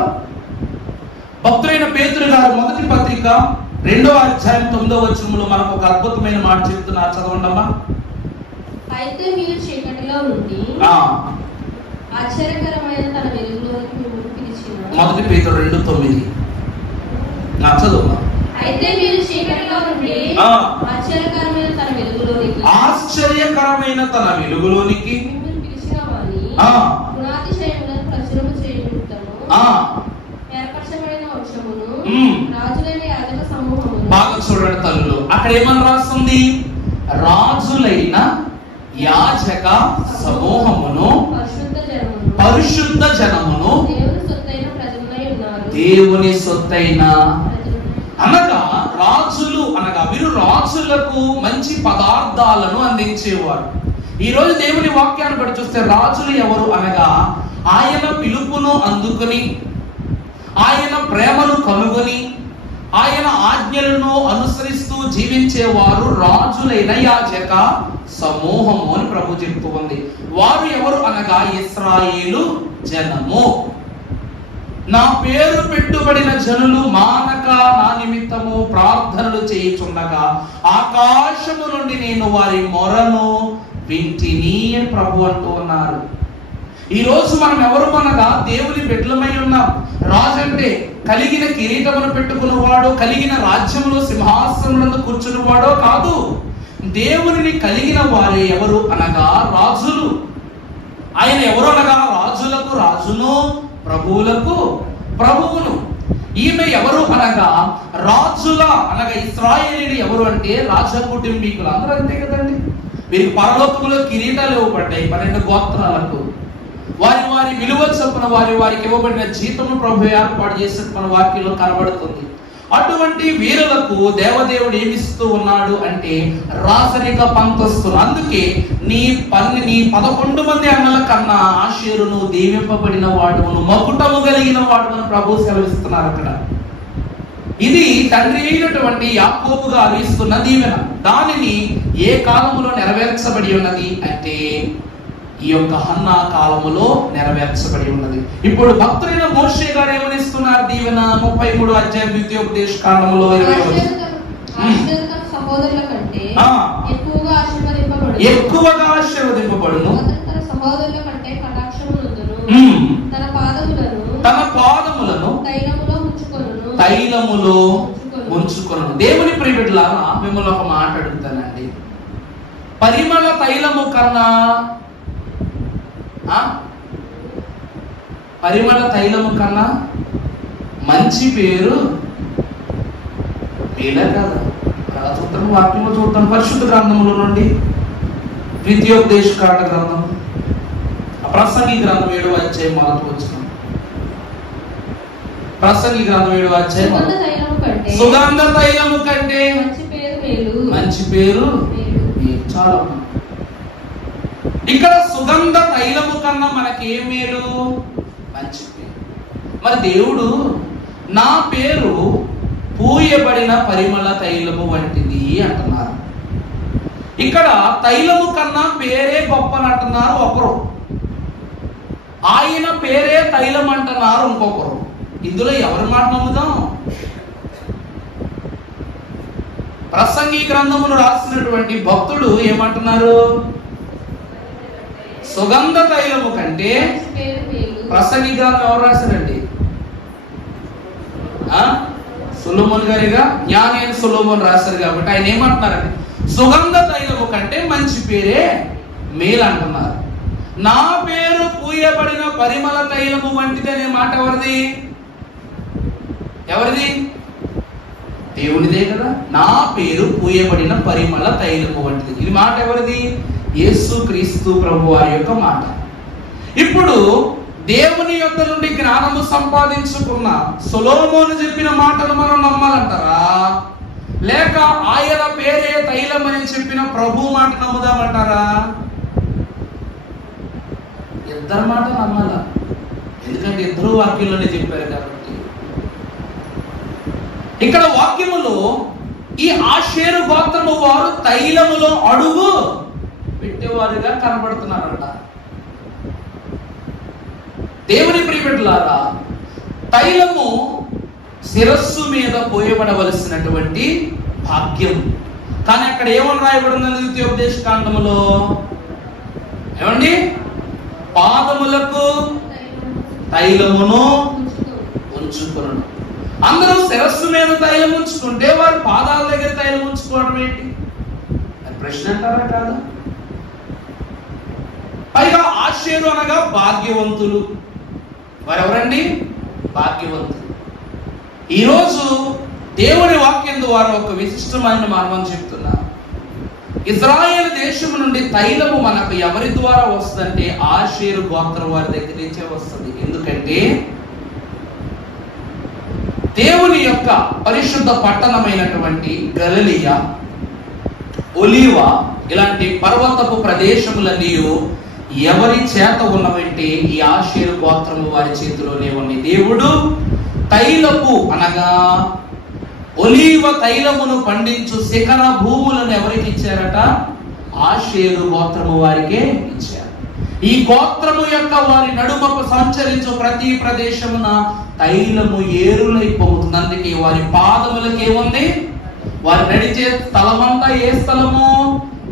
భక్తులైన పేతురు గారు మొదటి పత్రిక 2వ అధ్యాయం 9వ వచనంలో మనకు ఒక అద్భుతమైన మాట చెప్తున్నారు. చదవండమ్మా. అయితే మీరు చీకటిలో నుండి ఆశ్చర్యకరమైన తన వెలుగులోకి మిమ్మల్ని పిలిచిన. మొదటి పేతురు 2:9. చదవమ్మా. అయితే మీరు చీకటిలో నుండి ఆశ్చర్యకరమైన తన వెలుగులోనికి మిమ్మల్ని పిలిచిన వాని గుణాతిశయములను ప్రచురము చేయుటను ఏర్పరచబడిన వంశమును రాజులైన యాజక సమూహమును. బాగా చూడండి తల్లులు, అక్కడ ఏమని రాస్తుంది? రాజులైన యాజక సమూహమును, పరిశుద్ధ జనమును, దేవుని సొత్తైన అనగా రాజులు అనగా వీరు రాజులకు మంచి పదార్థాలను అందించేవారు. ఈ రోజు దేవుని వాక్యాన్ని బట్టి చూస్తే రాజులు ఎవరు అనగా ఆయన పిలుపును అందుకుని, ఆయన ప్రేమను కనుగొని, ఆయన ఆజ్ఞలను అనుసరిస్తూ జీవించేవారు రాజులైన యాజక సమూహము అని ప్రభు చెప్తూ ఉంది. వారు ఎవరు అనగా ఇశ్రాయేలు జనము. నా పేరు పెట్టుబడిన జనులు మానక నా నిమిత్తము ప్రార్థనలు చేయుచుండగా ఆకాశము నుండి నేను వారి మొరను వింటిని అని ప్రభు అంటూ ఉన్నారు. ఈ రోజు మనం ఎవరు అనగా దేవుని బిడ్డలమై ఉన్నాం. రాజు అంటే కలిగిన కిరీటమును పెట్టుకున్నవాడు, కలిగిన రాజ్యములో సింహాసనమునందు కూర్చున్నవాడో కాదు. దేవునిని కలిగిన వారే ఎవరు అనగా రాజులు. ఆయన ఎవరు అనగా రాజులకు రాజును, ప్రభువులకు ప్రభువును. ఈమె ఎవరు అనగా రాజుల అనగా ఇశ్రాయేలీయులు ఎవరు అంటే రాజ కుటుంబీకులు. అందరూ అంతే కదండి. వీరికి పరలోకములో కిరీటాలు ఇవ్వబడ్డాయి 12 గోత్రాలకు. వారి వారి విలువ చొప్పున వారికి ఇవ్వబడిన జీతము ప్రభు ఏర్పాటు చేసిన మన వాక్యంలో కనబడుతుంది. అటువంటి వీరులకు దేవదేవుడు ఏమిస్తూ ఉన్నాడు అంటే రాసరిక పంతస్తులు. అందుకే నీ 11 మంది అన్నల కన్నా ఆషేరును దీవింపబడిన వాడును, మకుటము కలిగిన వాడును ప్రభు సెలవిస్తున్నారు అక్కడ. ఇది తండ్రి అయినటువంటి యాకోబు గారు ఇస్తున్న దీవెన. దానిని ఏ కాలములో నెరవేర్చబడి ఉన్నది అంటే ఈ యొక్క హన్నా కాలములో నెరవేర్చబడి ఉన్నది. ఇప్పుడు భక్తులైన మోషే గారు ఏమనిస్తున్నారు దీవెన? 33వ అధ్యాయం ద్వితీయోపదేశ కాండములో 20వ సహోదరుల కంటే ఎక్కువగా ఆశీర్వదింపబడును, సహోదరుల కంటే కటాక్షమునందును తన పాదములను తైలములో ఉంచుకొను. దేవుని ప్రియబిడ్డలారా, మిమ్మల్ని ఒక మాట అడుగుతానండి. పరిమళ తైలము కన్నా మంచి పేరు మీలే కదా. చూద్దాం వాక్యంలో చూద్దాం. పరిశుద్ధ గ్రంథముల నుండి ద్వితీయోపదేశ కాండ గ్రంథం, ప్రసంగి గ్రంథం 7వ అధ్యాయం మొదటి వచనం. ప్రసంగి గ్రంథం 7వ అధ్యాయం. సుగంధ తైలము కంటే మంచి పేరు చాలా. ఇక్కడ సుగంధ తైలము కన్నా మనకి ఏ మేలు? మంచి పేరు. మరి దేవుడు నా పేరు పూయబడిన పరిమళ తైలము వంటిది అంటున్నారు. ఇక్కడ తైలము కన్నా పేరే గొప్పని అంటున్నారు ఒకరు, ఆయన పేరే తైలం అంటున్నారు ఇంకొకరు. ఇందులో ఎవరి మాట నమ్ముదాం? ప్రసంగి గ్రంథమును రాసినటువంటి భక్తుడు ఏమంటున్నారు? సుగంధ తైలము కంటే ప్రసంగి గ్రంథం ఎవరు రాశారండి? సొలొమోను గారిగా, జ్ఞాని అయిన సొలొమోను రాశారు కాబట్టి ఆయన ఏమంటున్నారండి? సుగంధ తైలము కంటే మంచి పేరే మేలు అంటున్నారు. నా పేరు పూయబడిన పరిమళ తైలము వంటిది అనే మాట ఎవరిది? ఎవరిది? దేవునిదే కదా. నా పేరు పూయబడిన పరిమళ తైలము వంటిది, ఇది మాట ఎవరిది? యేసు క్రీస్తు ప్రభు వారి యొక్క మాట. ఇప్పుడు దేవుని యొద్ద నుండి జ్ఞానము సంపాదించుకున్న సొలొమోను చెప్పిన మాటలు మనం నమ్మాలంటారా, లేక ఆయన పేరే తైలం అని చెప్పిన ప్రభు మాట నమ్ముదామంటారా? ఇద్దరు మాట నమ్మాలా, ఎందుకంటే ఇద్దరు వాక్యంలోనే చెప్పారు కాబట్టి. ఇక్కడ వాక్యములో ఈ ఆషేరు గోత్రము వారు తైలములో అడుగు పెట్టేవారుగా కనబడుతున్నారట. దేవుని ప్రియబిడ్డలారా, తైలము శిరస్సు మీద పోయబడవలసినటువంటి భాగ్యం. కానీ అక్కడ ఏమని రాయబడింది ద్వితీయోపదేశ కాండములో? ఏమండి? పాదములకు తైలమును ఉంచుకొను. అందరూ శిరస్సు మీద తైలం ఉంచుకుంటే వారి పాదాల దగ్గర తైలం ఉంచుకోవడం ఏంటి? అది ప్రశ్న అంటారా? కాదు. పైగా ఆషేరు అనగా భాగ్యవంతులు. వారెవరండి? భాగ్యవంతులు. ఈరోజు దేవుని వాక్యం ద్వారా ఒక విశిష్టమైన మార్గం చెప్తున్నారు. ఇజ్రాయేల్ దేశం నుండి తైలము మనకు ఎవరి ద్వారా వస్తుందంటే ఆషేరు గోత్రం వారి దగ్గర నుంచే వస్తుంది. ఎందుకంటే దేవుని యొక్క పరిశుద్ధ పట్టణమైనటువంటి గలిలయ, ఒలీవ ఇలాంటి పర్వతపు ప్రదేశములన్నీ ఎవరి చేత ఉన్నవంటే ఈ ఆషేరు గోత్రము వారి చేతిలోనే ఉంది. దేవుడు తైలపు అనగా ఒలీవ తైలమును పండించు శిఖర భూములను ఎవరికి ఇచ్చారట? ఆషేరు గోత్రము వారికే ఇచ్చారు. ఈ గోత్రము యొక్క వారి నడుమకు సంచరించు ప్రతి ప్రదేశమున తైలము ఏరులై పోతుంది. అందుకే వారి పాదములకు ఏముంది? వారి నడిచే స్థలమంతా ఏ స్థలము?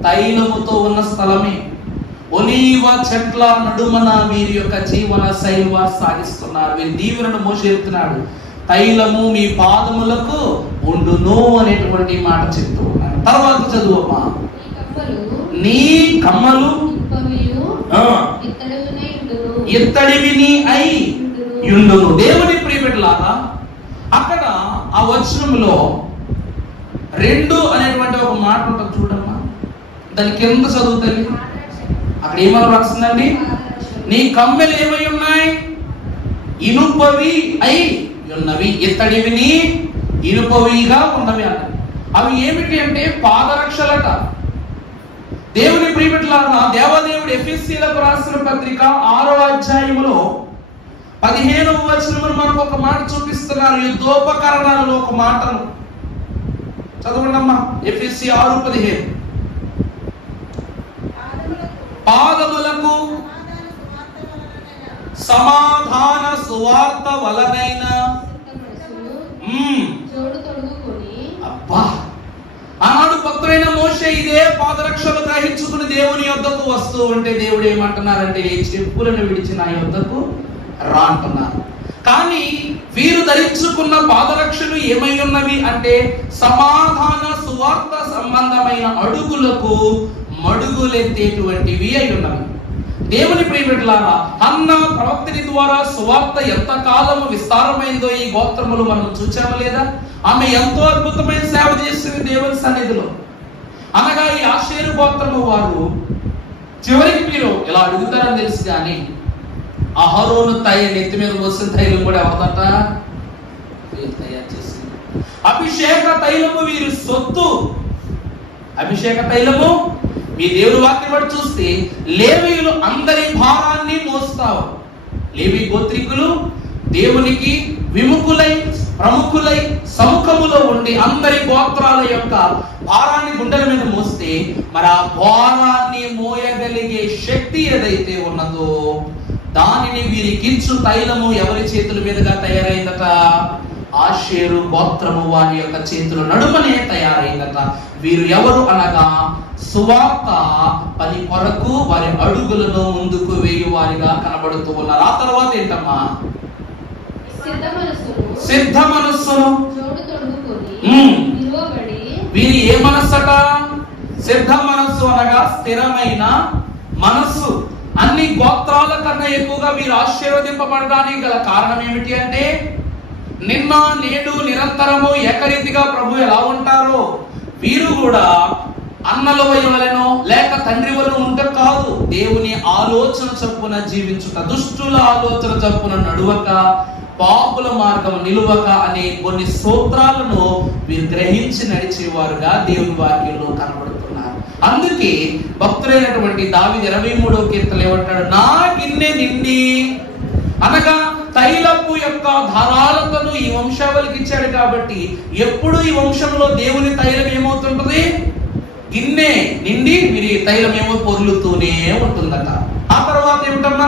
తైలముతో ఉన్న స్థలమే. ఒలీవ చెట్ల నడుమన వీరి యొక్క జీవన శైలి వారు సాగిస్తున్నారు. వీరి దీవెనను మోషే చెప్తున్నాడు, తైలము మీ పాదములకు ఉండును అనేటువంటి మాట చెప్తూ ఉన్నాడు. తర్వాత చదువమ్మా. నీ కమ్మలు ఇత్తడివిని అయి యుండును. దేవుని ప్రియబిడ్డలారా, అక్కడ ఆ వచనంలో 2 అనేటువంటి ఒక మాట ఉంటుంది చూడమ్మా. దాని కింద చదువుతుంది. అక్కడ ఏమని రాస్తుందండి? నీ కమ్మెలు ఏమై ఉన్నాయి? ఇనుపవి అయి ఉన్నవి, ఇత్తడివిని ఇనుపవిగా ఉన్నవి అన్నది. అవి ఏమిటి అంటే పాదరక్షలట. దేవుని ప్రియబిడ్డలారా, దేవదేవుడు ఎఫెసీయులకు రాసిన పత్రిక 6వ అధ్యాయములో 15వ వచనమును మనకు ఒక మాట చూపిస్తున్నారు. యుద్ధోపకరణాలలో ఒక మాటను చదవండమ్మా. ఎఫెసీ 6:15. పాదములకు సమాధాన సువార్త వలనైన అబ్బా, ఆనాడు భక్తుడైన మోషే ఇదే పాదరక్షలు గ్రహించుకుని దేవుని యొద్దకు వస్తూ ఉంటే దేవుడు ఏమంటున్నారంటే, ఈ చెప్పులను విడిచి నా యొద్దకు రా అంటున్నారు. కానీ వీరు ధరించుకున్న పాదరక్షలు ఏమై ఉన్నవి అంటే సమాధాన సువార్త సంబంధమైన అడుగులకు మడుగులెత్తేటువంటివి అయి ఉన్నవి. దేవుని ప్రియబిడ్డలారా, అన్న ప్రవక్తని ద్వారా సువార్త ఎంత కాలము విస్తారమైందో ఈ గోత్రములు మనం చూచాము లేదా? ఆమె ఎంతో అద్భుతమైన సేవ చేసింది దేవుని సన్నిధిలో. అనగా ఈ ఆషేరు గోత్రము వారు చివరికి మీరు ఇలా అడుగుతారని తెలుసు, కానీ అహరోను నెత్తి మీద పోసిన తైలం కూడా ఎవరిదట? తయారు చేసింది. అభిషేక తైలము వీరి సొత్తు. అభిషేక తైలము మీ దేవుని వాక్యం బట్టి చూస్తే లేవీయులు అందరి భారాన్ని మోస్తారు. లేవి గోత్రికులు దేవునికి విముఖులై ప్రముఖులై సముఖములో ఉండి అందరి గోత్రాల యొక్క భారాన్ని గుండెల మీద మోస్తే మరి ఆ భారాన్ని మోయగలిగే శక్తి ఏదైతే ఉన్నదో దానిని వీరికించు తైలము ఎవరి చేతుల మీదుగా తయారైందట? ఆషేరు గోత్రము వారి యొక్క చేతుల నడుమనే తయారైందట. వీరు ఎవరు అనగా సువార్త పని కొరకు వారి అడుగులను ముందుకు వేయువారిగా కనబడుతూ ఉన్నారు. ఆ తర్వాత ఏంటమ్మా? సిద్ధ మనస్సును. వీరి ఏ మనస్సట? సిద్ధ మనస్సు అనగా స్థిరమైన మనస్సు. అన్ని గోత్రాల కన్నా ఎక్కువగా వీరు ఆశీర్వదింపబడడానికి గల కారణం ఏమిటి అంటే, నిన్న నేడు నిరంతరము ఏకరీతిగా ప్రభు ఎలా ఉంటారో వీరు కూడా అన్నల వలెనో లేక తండ్రి వలన ఉంటే కాదు, దేవుని ఆలోచన చొప్పున జీవించుట, దుష్టుల ఆలోచన చొప్పున నడువక, పాపుల మార్గం నిలువక అనే కొన్ని సూత్రాలను వీరు గ్రహించి నడిచేవారుగా దేవుని వాక్యంలో కనబడుతున్నారు. అందుకే భక్తులైనటువంటి దావీదు 23వ కీర్తనలో ఏమంటాడు? నా గిన్నె నిండి, అనగా తైలపు యొక్క ధారాలతను ఈ వంశావళికి ఇచ్చాడు కాబట్టి ఎప్పుడు ఈ వంశంలో దేవుని తైలం ఏమవుతుంటది? గిన్నె నిండి వీరి తైలం ఏమో పొర్లుతూనే ఉంటుందట. ఆ తర్వాత ఏమిటన్నా?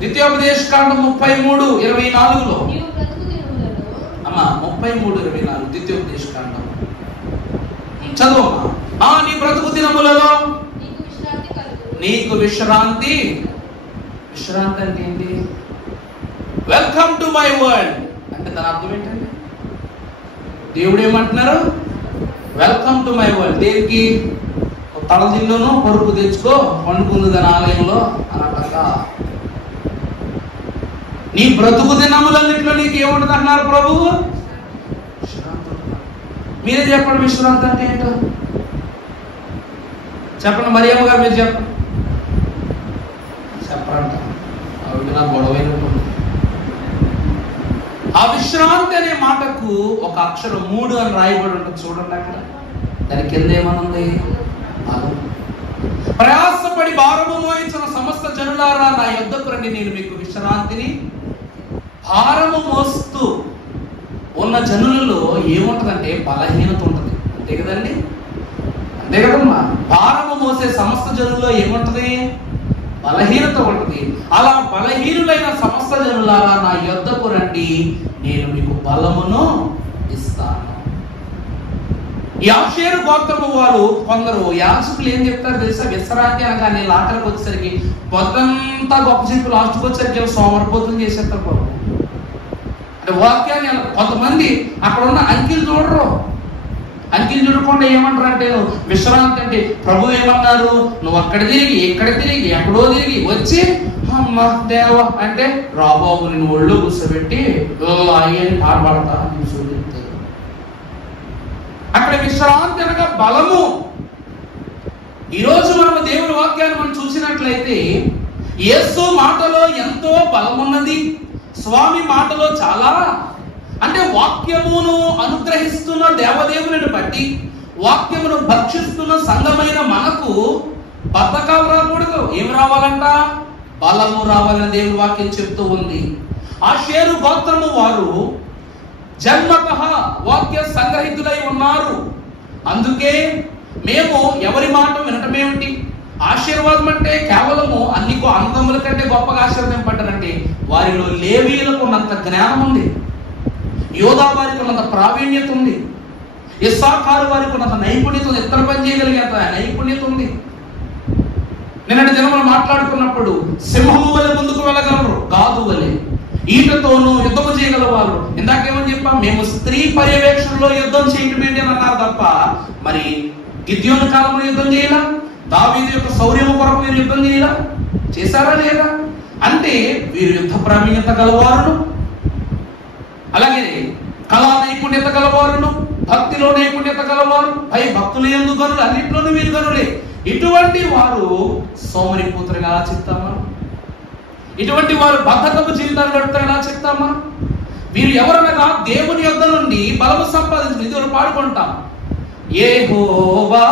ద్వితీయోపదేశకాండం 33:24లో అమ్మా, 33:24 ద్వితీయోపదేశకాండం చదువమ్మా. నీ బ్రతుకు దినములలో నీకు విశ్రాంతి. విశ్రాంతి అంటే ఏంటి? వెల్కమ్ టు మై వరల్డ్ అంటే దాని అర్థం ఏంటండి? దేవుడు ఏమంటున్నారు? Welcome to my world. దేనికి? తలదిల్లోనూ పరుపు తెచ్చుకో, పండుకుంది దాని ఆలయంలో అన్నట్టుగా నీ బ్రతుకు దినములన్నింటిలో నీకు ఏముండదు అన్నారు ప్రభువు? విశ్రాంతి. మీరే చెప్పండి, విశ్రాంతి అంటే ఏంటో చెప్పండి. మరియమ్మ గారు మీరు చెప్పండి. చెప్పరంట, ఆవిడ నాకు గొడవైనట్టు. ఆ విశ్రాంతి అనే మాటకు ఒక అక్షరం 3 అని రాయబడి ఉంటుంది చూడండి అక్కడ. దాని కింద ఏమనుంది? ప్రయాసపడి భారము మోయించిన సమస్త జనులారా నా యొద్దకు రండి, నేను మీకు విశ్రాంతిని. భారము మోస్తూ ఉన్న జనులలో ఏముంటదంటే బలహీనత ఉంటుంది. అంతే కదండి? అంతే కదమ్మా. భారము మోసే సమస్త జనుల్లో ఏముంటది? బలహీనత ఉంటుంది. అలా బలహీనులైన సమస్త జనులారా నా యొద్దకు రండి, నేను మీకు బలమును ఇస్తాను. ఈ ఆషేరు గోత్రము వారు కొందరు యాజకులు ఏం చెప్తారు తెలుసా? విశ్రాంతి అనగానే లాటలకు వచ్చేసరికి పొద్దంతా గొప్ప చెప్పి లాస్ట్కి వచ్చేసరికి సోమరిపోతులు చేసేస్తారు బాబు. అంటే వాక్యాన్ని కొంతమంది అక్కడ ఉన్న అంకిలు చూడరు. అంకిలు చూడకుండా ఏమంటారు అంటే, విశ్రాంతి అంటే ప్రభు ఏమన్నారు? నువ్వు అక్కడ తిరిగి ఇక్కడ తిరిగి ఎక్కడో తిరిగి వచ్చి అమ్మ దేవ అంటే రాబాబు నేను ఒళ్ళు కూర్చోబెట్టి అయ్యని పాట పాడతా చెప్తారు. అక్కడ విశ్రాంతి అనగా బలము. ఈరోజు మనం దేవుని వాక్యాన్ని మనం చూసినట్లయితే యేసు మాటలో ఎంతో బలమున్నది, స్వామి మాటలో చాలా. అంటే వాక్యమును అనుగ్రహిస్తున్న దేవదేవుని బట్టి వాక్యమును భక్షిస్తున్న సంఘమైన మనకు బద్ధకాలు రాకూడదు. ఏం రావాలంట? బలము రావాలని దేవుని వాక్యం చెప్తూ ఉంది. ఆషేరు గోత్రము వారు జన్మతః వాక్య సంగ్రహితులై ఉన్నారు. అందుకే మేము ఎవరి మాట వినటం ఏమిటి? ఆశీర్వాదం అంటే కేవలము అన్ని అన్నదమ్ముల కంటే గొప్పగా ఆశీర్వదింపడ్డారంటే వారిలో లేవీయులకు ఉన్నంత జ్ఞానం ఉంది, యోధా వారికి ఉన్నంత ప్రావీణ్యత ఉంది, ఇస్సాకారు వారికి ఉన్నంత నైపుణ్యత ఉంది, ఇతర పని చేయగలిగేంత నైపుణ్యత ఉంది. నిన్నటి దినములు మాట్లాడుకున్నప్పుడు సింహము వలె ముందుకు వెళ్ళగలరు, గాదు వలె ఈటతోనూ యుద్ధము చేయగలవారు. ఇందాకేమని చెప్పా? మేము స్త్రీ పర్యవేక్షణలో యుద్ధం చేయటం ఏంటి అని అన్నారు తప్ప మరి గిద్యోను కాలంలో యుద్ధం చేయాల, దావీదు యొక్క శౌర్యము కొరకు వీరు యుద్ధం చేయాల, చేశారా లేదా? అంటే వీరు యుద్ధ ప్రావీణ్యత గలవారును, అలాగే కళా నైపుణ్యత గలవారును, భక్తిలో నైపుణ్యత గలవారు, పై భక్తులు ఎందుకు గనులు, అన్నింటిలోనూ వీరు గనులే. ఇటువంటి వారు సోమరిపుత్రులు ఎలా చెప్తామా? ఇటువంటి వారు బద్ధకపు జీవితాలు గడుపుతారు ఎలా చెప్తామా? వీరు ఎవరనగా దేవుని యొద్ద నుండి బలము సంపాదించిన ఇది పాడుకుంటాం. యెహోవా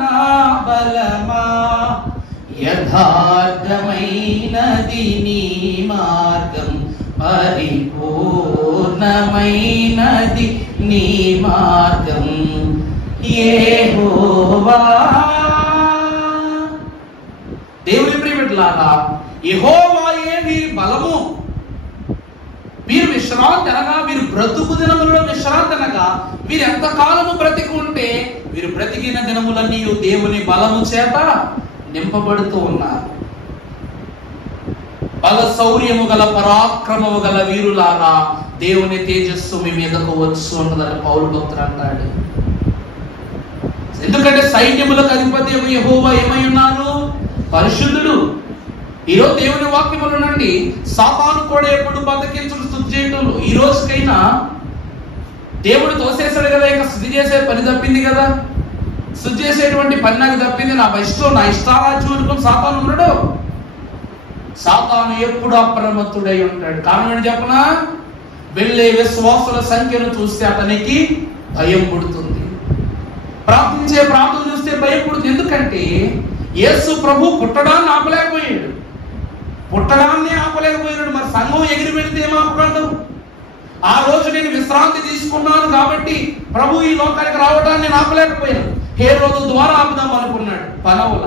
నా బలమా, యథార్థమైనది నీ మార్గం, పరిపూర్ణమైనది పూర్ణమైనది నీ మార్గం యెహోవా. దేవుని ప్రియమిట్లారా, యెహోవాయే వీరి బలము. వీరు విశ్రాంతి అనగా, వీరు బ్రతుకు దినములలో విశ్రాంతి అనగా, వీరు ఎంత కాలము బ్రతికి ఉంటే వీరు బ్రతికిన దినములన్నీ దేవుని బలము చేత నింపబడుతూ ఉన్నారు. బల శౌర్యము గల పరాక్రమము గల వీరులారా, దేవుని తేజస్సు మీ మీదకు వచ్చు అన్నదని పౌలు భక్తుడు అంటాడు. ఎందుకంటే సైన్యములకు అధిపతి యెహోవా ఏమై ఉన్నారు? పరిశుద్ధుడు. ఈరోజు దేవుని వాక్యముల నుండి సాతాను కూడా ఎప్పుడు బతికించుడు స్తుతి చేయటం, ఈ రోజుకైనా దేవుడు తోసేశాడు కదా, ఇక స్తుతి చేసే పని తప్పింది కదా. స్తుతి చేసేటువంటి పని నాకు తప్పింది, నా ఇష్టం, నా ఇష్టారాజ్యం అనుకుని సాతాను ఉన్నాడు. సాతాను ఎప్పుడు అప్రమత్తుడై ఉంటాడు. కారణం ఏంటి చెప్పనా? వెళ్ళే విశ్వాసుల సంఖ్యను చూస్తే అతనికి భయం పుడుతుంది. ప్రార్థించే ప్రార్థన చూస్తే భయం పుడుతుంది. ఎందుకంటే యేసు ప్రభు పుట్టడాన్ని ఆపలేకపోయాడు, పుట్టడాన్ని ఆపలేకపోయాడు. మరి సంఘం ఎగిరి వెళితే ఏం ఆపగలదు? ఆ రోజు నేను విశ్రాంతి తీసుకున్నాను కాబట్టి ప్రభు ఈ లోకానికి రావడాన్ని నేను ఆపలేకపోయాను. హేరోదు ద్వారా ఆపుదాం అనుకున్నాడు, పనవల.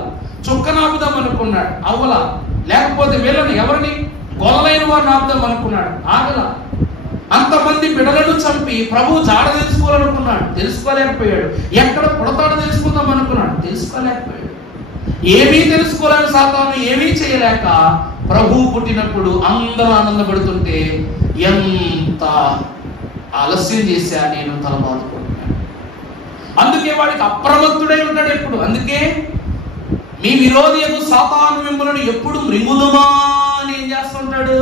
చుక్కను ఆపుదాం అనుకున్నాడు, అవ్వల. లేకపోతే వీళ్ళని ఎవరిని గొల్లలైన వారిని ఆపుదాం అనుకున్నాడు, ఆగల. అంతమంది బిడలను చంపి ప్రభు జాడ తెలుసుకోవాలనుకున్నాడు, తెలుసుకోలేకపోయాడు. ఎక్కడ పుడతాడో తెలుసుకుందాం అనుకున్నాడు, తెలుసుకోలేకపోయాడు. ఏమీ తెలుసుకోలేని సాతాను ఏమీ చేయలేక ప్రభు పుట్టినప్పుడు అందరూ ఆనందపడుతుంటే ఎంత ఆలస్యం చేశా నేను తల బాదుకుంటున్నాను. అందుకే వాడికి అప్రమత్తుడై ఉంటాడు ఎప్పుడు. అందుకే మీ విరోధి యొక్క సాతాను మిమ్మల్ని ఎప్పుడు మృంగుదుమా అని ఏం చేస్తుంటాడు?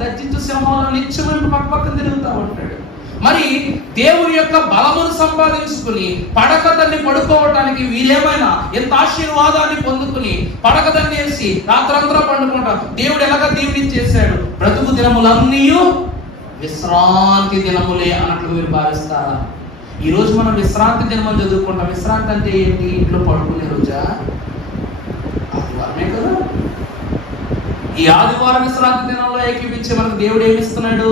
దర్జించు సింహాలను నిత్యమైన పక్కపక్కన తిరుగుతూ ఉంటాడు. మరి దేవుని యొక్క బలమును సంపాదించుకుని పడకదాన్ని పడుకోవటానికి వీరేమైనా ఎంత ఆశీర్వాదాన్ని పొందుకుని పడకదాన్ని వేసి రాత్రంతా పండుకుంటాం. దేవుడు ఎలాగ దీవెనిచ్చేశాడు? బ్రతుకు దినములన్నీ విశ్రాంతి దినములే అన్నట్లు మీరు భావిస్తారా? ఈ రోజు మనం విశ్రాంతి దినమని చదువుకుంటాం. విశ్రాంతి అంటే ఏంటి? ఇంట్లో పడుకునే రోజా? ఆదివారమే కదా. ఈ ఆదివారం విశ్రాంతి దినంలో ఏకీపించే మనకు దేవుడు ఏమిస్తున్నాడు?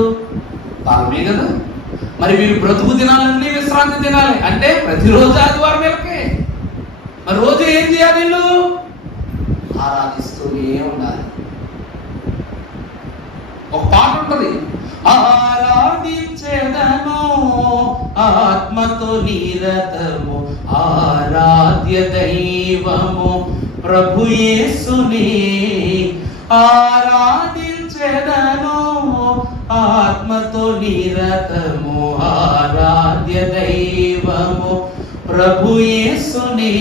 తాళమే కదా. మరి మీరు బ్రతుకు దినాలన్నీ విశ్రాంతి దినాలి అంటే ప్రతిరోజు ఆదివారమేకే. మరి రోజు ఏం చేయాలి? వీళ్ళు ఆరాధిస్తూనే ఉండాలి. ఒక పాట ఉంటుంది, ఆరాధించెదను ఆత్మతో నిరతము ఆరాధ్య దైవము ప్రభు యేసుని. ఆరాధించెదను ఆత్మతో నిరతము ఆరాధ్య దైవము ప్రభు యేసుని.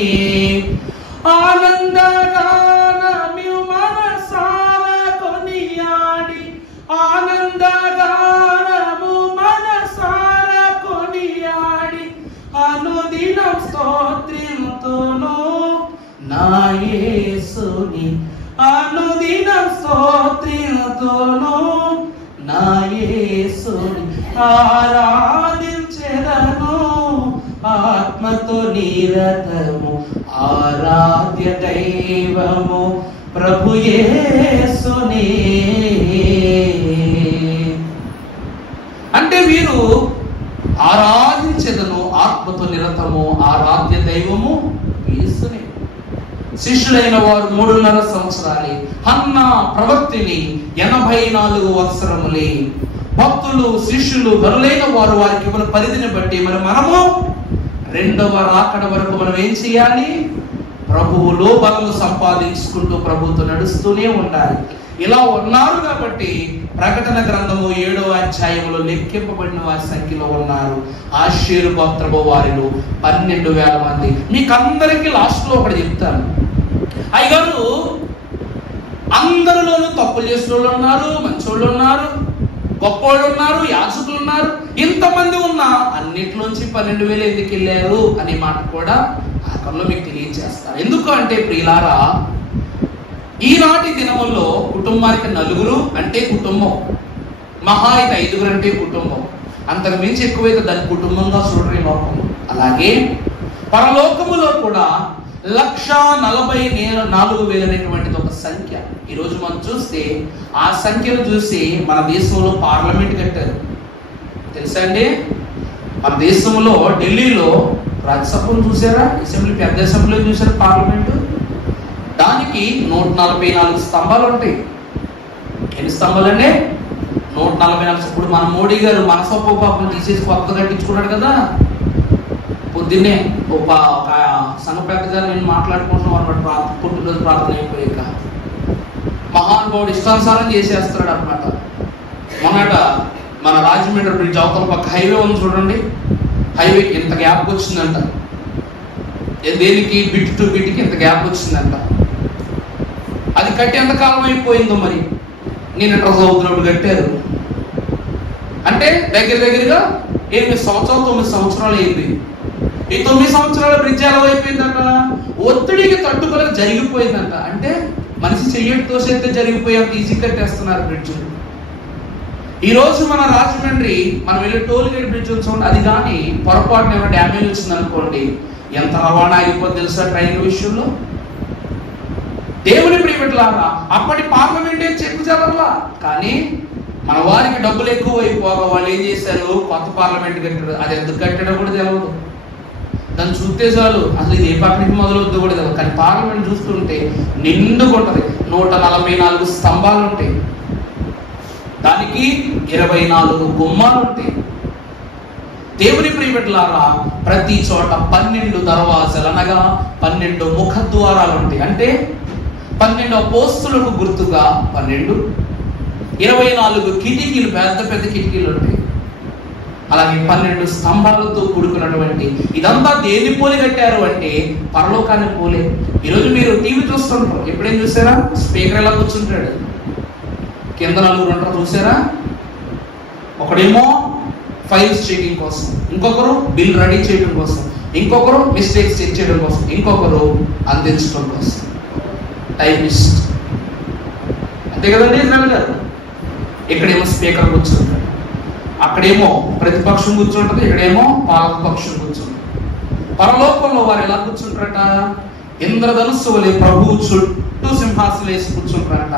ఆనందగానము మనసార కొనియాడి, ఆనందగానము మనసార కొనియాడి అనుదినం స్తోత్రముతోను నా యేసుని. అనుదినం స్తోత్రముతోను నా యేసుని ఆరాధించెదను ఆత్మతో నిరతము ఆరాధ్య దైవము ప్రభు యేసుని. అంటే వీరు ఆరాధించెదను ఆత్మతో నిరతము ఆరాధ్య దైవము యేసుని. శిష్యులైన వారు 3.5 సంవత్సరాలే, హన్నా ప్రవక్తిని 84 సంవత్సరములే. భక్తులు శిష్యులు బరులైన వారు వారికి ఇవ్వని పరిధిని బట్టి మరి మనము రెండవ రాకడ వరకు మనం ఏం చేయాలి? ప్రభువులో బలము సంపాదించుకుంటూ ప్రభుతో నడుస్తూనే ఉండాలి. ఇలా ఉన్నారు కాబట్టి ప్రకటన గ్రంథము 7వ అధ్యాయంలో లెక్కింపబడిన వారి సంఖ్యలో ఉన్నారు. ఆషేరు గోత్రపు వారిలో 12,000 మంది. మీకందరికీ లాస్ట్ లో ఒకటి చెప్తాను. అయ్యగారు అందరిలోనూ తప్పులు చేసిన వాళ్ళు ఉన్నారు, మంచోళ్ళు ఉన్నారు, గొప్పవాళ్ళు ఉన్నారు, యాజకులు ఉన్నారు. ఇంతమంది ఉన్నా అన్నిట్లోంచి 12,000 ఎందుకు వెళ్ళారు అనే మాట కూడా ఆఖరిలో మీకు తెలియజేస్తారు. ఎందుకు అంటే ప్రియులారా, ఈనాటి దినముల్లో కుటుంబానికి 4 అంటే కుటుంబం, మహా అయితే 5 అంటే కుటుంబం. అంతకు మించి ఎక్కువైతే దాని కుటుంబంగా చూడరు ఈ లోకం. అలాగే పరలోకములో కూడా 1,44,000 అనేటువంటిది ఒక సంఖ్య. ఈరోజు మనం చూస్తే ఆ సంఖ్యను చూసి మన దేశంలో పార్లమెంట్ కట్టారు. తెలుసా అండి? మన దేశంలో ఢిల్లీలో రాజ్యసభను చూసారా? అసెంబ్లీ, పెద్ద అసెంబ్లీ చూసారా? పార్లమెంటు. దానికి 144 స్తంభాలు ఉంటాయి. ఎన్ని స్తంభాలు అండి? 144. ఇప్పుడు మన మోడీ గారు మనసొప్ప పాపం తీసేసి కొత్తగా కట్టించుకున్నాడు కదా. పొద్దున్నే ఒక సంఘ పెద్ద గారు నేను మాట్లాడుకుంటున్నాం అన్నమాట. పుట్టినరోజు ప్రార్థన అయిపోయాక మహానుభావుడు ఇష్టానుసారం చేసేస్తున్నాడు అనమాట. మొన్నట మన రాజమండ్రి బ్రిడ్జ్ అవతల పక్క హైవే ఉంది చూడండి. హైవే ఇంత గ్యాప్ వచ్చిందంట. దేనికి? బిట్ టు బిట్కి ఇంత గ్యాప్ వచ్చిందంట. అది కట్టి ఎంతకాలం అయిపోయిందో మరి. నేను ఇంటర్ చదువుతున్నప్పుడు కట్టారు అంటే దగ్గరగా 8 సంవత్సరాలు 9 సంవత్సరాలు అయింది. ఈ 9 సంవత్సరాల బ్రిడ్జ్ ఎలా అయిపోయిందంట? ఒత్తిడికి తట్టుకోలేక జరిగిపోయిందంట. అంటే మనిషి చెయ్యటి తోసేస్తే జరిగిపోయేంత ఈజీ కట్టేస్తున్నారు బ్రిడ్జ్. ఈ రోజు మన రాజమండ్రి మనం వెళ్ళే టోల్ గేట్ బ్రిడ్జ్ చూడండి, అది కానీ పొరపాటున ఏమైనా డ్యామేజ్ వచ్చింది అనుకోండి, ఎంత రవాణా అయిపోతుంది తెలుసా ట్రైన్ విషయంలో. దేవుని ప్రియమిట్లాగా అప్పటి పార్లమెంటే చెక్కు చదవలా, కానీ మన వారికి డబ్బులు ఎక్కువ అయిపోగా వాళ్ళు ఏం చేశారు? కొత్త పార్లమెంట్ కట్టారు. అది ఎందుకు కట్టడం కూడా తెలియదు. దాన్ని చూస్తే చాలు అసలు ఇది ఏ పక్కనికి మొదలవుద్దు కూడా తెలియదు. కానీ పార్లమెంట్ చూస్తుంటే నిండుకుంటది. 144 స్తంభాలు ఉంటాయి. దానికి 24 గుమ్మాలు ఉంటాయి. దేవుని ప్రియమిట్లారా ప్రతి చోట 12 దర్వాజలు అనగా 12 ముఖద్వారాలు ఉంటాయి. అంటే 12 అపోస్తులకు గుర్తుగా 12, 24 కిటికీలు, పెద్ద పెద్ద కిటికీలు ఉంటాయి. అలాగే 12 స్తంభాలతో కూడుకున్నటువంటి ఇదంతా దేని పోలి కట్టారు అంటే పరలోకాన్ని పోలే. ఈరోజు మీరు టీవీ చూస్తుంటారు, ఎప్పుడేం చూసారా? స్పీకర్ ఎలా కూర్చుంటాడు, కింద 4 ఉంటారు చూసారా? ఒకడేమో ఫైల్స్ చెకింగ్ కోసం, ఇంకొకరు బిల్ రెడీ చేయడం కోసం, ఇంకొకరు మిస్టేక్స్ చెక్ చేయడం కోసం, ఇంకొకరు అందించడం కోసం, టైపిస్ట్. అంతే కదండి ఇజ్రాయెల్ గారు. ఇక్కడేమో స్పీకర్ కూర్చుంటాడు, అక్కడేమో ప్రతిపక్షం కూర్చుంటుంది, ఇక్కడేమో పాలకపక్షం కూర్చుంటుంది. పరలోకంలో వారు ఎలా కూర్చుంటారట? ఇంద్రధనుస్సు వలె ప్రభువు చుట్టూ సింహాసనం వేసి కూర్చుంటారట.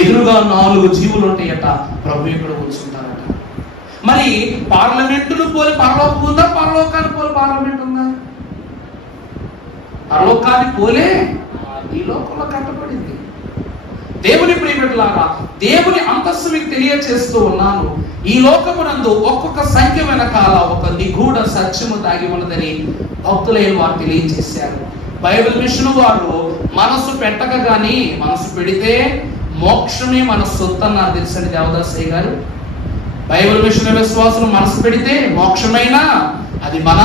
ఎదురుగా 4 జీవులు ఉంటాయట. ప్రభు ఇక్కడ కూర్చుంటారట. మరి పార్లమెంటును పోలి పరలోకం ఉందా? పరలోకాన్ని పోలి పార్లమెంట్ ఉందా? పరలోకాన్ని పోలే ఈ లోకంలో కట్టబడింది. దేవుని ప్రియమిట్లారా దేవుని అంతస్తు మీకు తెలియచేస్తూ ఉన్నాను. ఈ లోకమునందు ఒక్కొక్క సంఖ్య వెనకాల ఒక నిగూఢ సత్యము దాగి ఉన్నదని భక్తులైన వారు తెలియజేశారు. బైబిల్ మిషన్ వారు మనసు పెట్టక గాని మనసు పెడితే మోక్షమే మన సొత్తు అన్నారు. తెలుసండి దేవదాసయ్య గారు. బైబిల్ మిషన్ విశ్వాసులు మనసు పెడితే మోక్షమైనా అది మన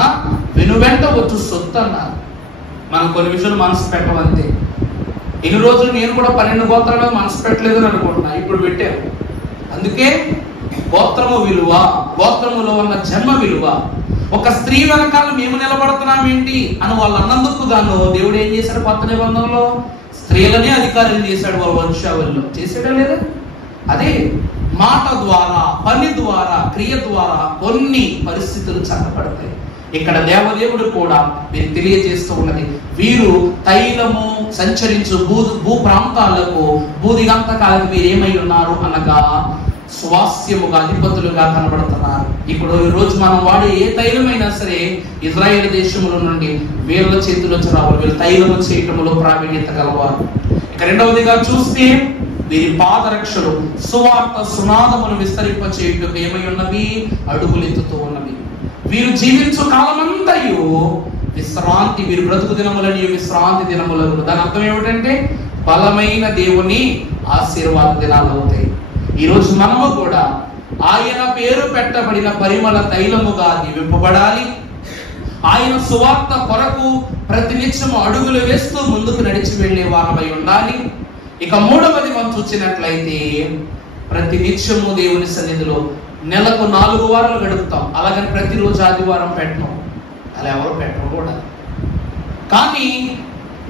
వెనువెంట వచ్చు సొత్తు అన్నారు. మనం కొన్ని విషయాలు మనసు పెట్టమంతే. ఇన్ని రోజులు నేను కూడా 12 గోత్రాల మనసు పెట్టలేదని అనుకుంటున్నా, ఇప్పుడు పెట్టాను. అందుకే గోత్రము విలువ, గోత్రములో ఉన్న జన్మ విలువ, ఒక స్త్రీ వెనకాల మేము నిలబడుతున్నాం ఏంటి అని వాళ్ళు అన్నందుకు గాను దేవుడు ఏం చేశాడు? కొత్త నిబంధనలో స్త్రీలనే అధికారులు చేశాడు. వాళ్ళ వంశావళిలో చేసాడా లేదా? అదే మాట ద్వారా, పని ద్వారా, క్రియ ద్వారా కొన్ని పరిస్థితులు చక్కబడతాయి. ఇక్కడ దేవదేవుడు కూడా మీరు తెలియజేస్తూ ఉన్నది, వీరు తైలము సంచరించు భూ ప్రాంతాలకు భూదిగంతకాలకు వీరేమై ఉన్నారు అనగా స్వాస్యముగా అధిపతులుగా కనబడుతున్నారు. ఇప్పుడు ఈ రోజు మనం వాడే ఏ తైలమైనా సరే ఇజ్రాయేల్ దేశముల నుండి వీళ్ళ చేతిలోంచి రావాలి. వీళ్ళు తైలము చేయటంలో ప్రావీణ్యత గలవారు. ఇక రెండవదిగా చూస్తే వీరి పాదరక్షలు సువార్త సునాదమును విస్తరింప చేయుటకు ఏమై ఉన్నవి? అడుగులెత్తుతూ ఉన్నవి. వీరు జీవించు కాలమంతయు విశ్రాంతి, వీరు బ్రతుకు దినములని విశ్రాంతి దినములను. దాని అర్థం ఏమిటంటే బలమైన దేవుని ఆశీర్వాద దినాలు అవుతాయి. ఈరోజు మనము కూడా ఆయన పేరు పెట్టబడిన పరిమళ తైలముగా దీవింపబడాలి. ఆయన సువార్త కొరకు ప్రతినిత్యము అడుగులు వేస్తూ ముందుకు నడిచి వెళ్లే వారమై ఉండాలి. ఇక మూడవది మనం చూసినట్లయితే ప్రతి నిత్యము దేవుని సన్నిధిలో నెలకు 4 వారాలు గడుపుతాం. అలాగని ప్రతిరోజు ఆదివారం పెట్టను, అలా ఎవరు పెట్టరు కూడా. కానీ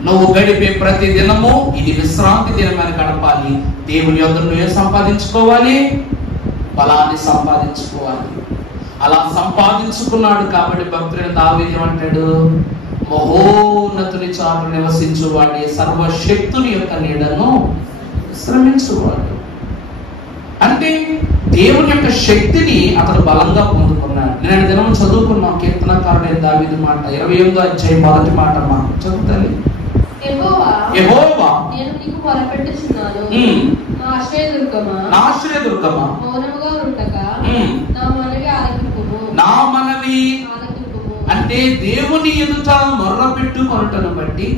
నువ్వు గడిపే ప్రతి దినము ఇది విశ్రాంతి దినమని గడపాలి. దేవుని యొద్ద నువ్వే సంపాదించుకోవాలి, బలాన్ని సంపాదించుకోవాలి. అలా సంపాదించుకున్నాడు కాబట్టి భక్తుడైన దావీదు ఏమంటాడు? మహోన్నతుని చాటు నివసించు వాడే సర్వశక్తుని యొక్క నీడను శ్రమించువాడు. అంటే దేవుని యొక్క శక్తిని అతను బలంగా పొందుకున్నాడు. నేను దినం చదువుకున్నాం కీర్తనకారుడైన దావీదు మాట 28వ అధ్యాయం 1వ మాట మనం చదువుతాను. యెహోవా నేను నీకు మొరపెట్టుచున్నాను, నా ఆశ్రయదుర్గమా, నా ఆశ్రయదుర్గమా, మౌనముగా ఉండక నా మనవి ఆలకింపుము, నా మనవి ఆలకింపుము. అంటే దేవుని ఎదుట మొర్ర పెట్టుకొనుటను బట్టి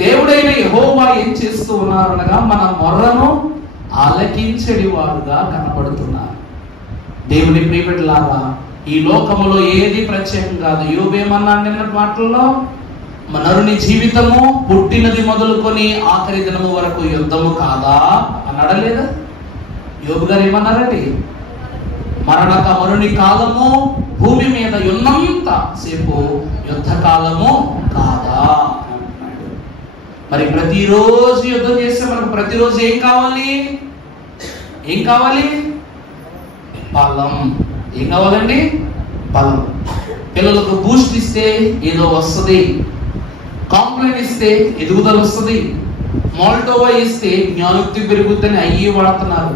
దేవుడైన యెహోవా ఏం చేస్తూ ఉన్నారు అనగా మన మొర్రను ఆలకించడి వాడుగా కనపడుతున్నారు. దేవుని ప్రియబిడ్డలారా, ఈ లోకములో ఏది ప్రత్యేకం కాదు. యోబేమన్నాడు నిన్న మాటల్లో, నరుని జీవితము పుట్టినది మొదలుకొని ఆఖరి దినము వరకు యుద్ధము కాదా అన్నాడా లేదా? యోబు గారు ఏమన్నారండి? మరణక మరుని కాలము భూమి మీద ఉన్నంత సేపు యుద్ధ కాలము కాదా అంటున్నాడు. మరి ప్రతిరోజు యుద్ధం చేస్తే మనకు ప్రతిరోజు ఏం కావాలి? ఏం కావాలి? బలం. ఏం కావాలండి? బలం. పిల్లలకు బూస్ట్ ఇస్తే ఏదో వస్తుంది, కాంప్లైంట్ ఇస్తే ఎదుగుదల వస్తుంది, మాల్టోవా ఇస్తే జ్ఞానోక్తి పెరుగుతుందని అయ్యి వాడుతున్నారు.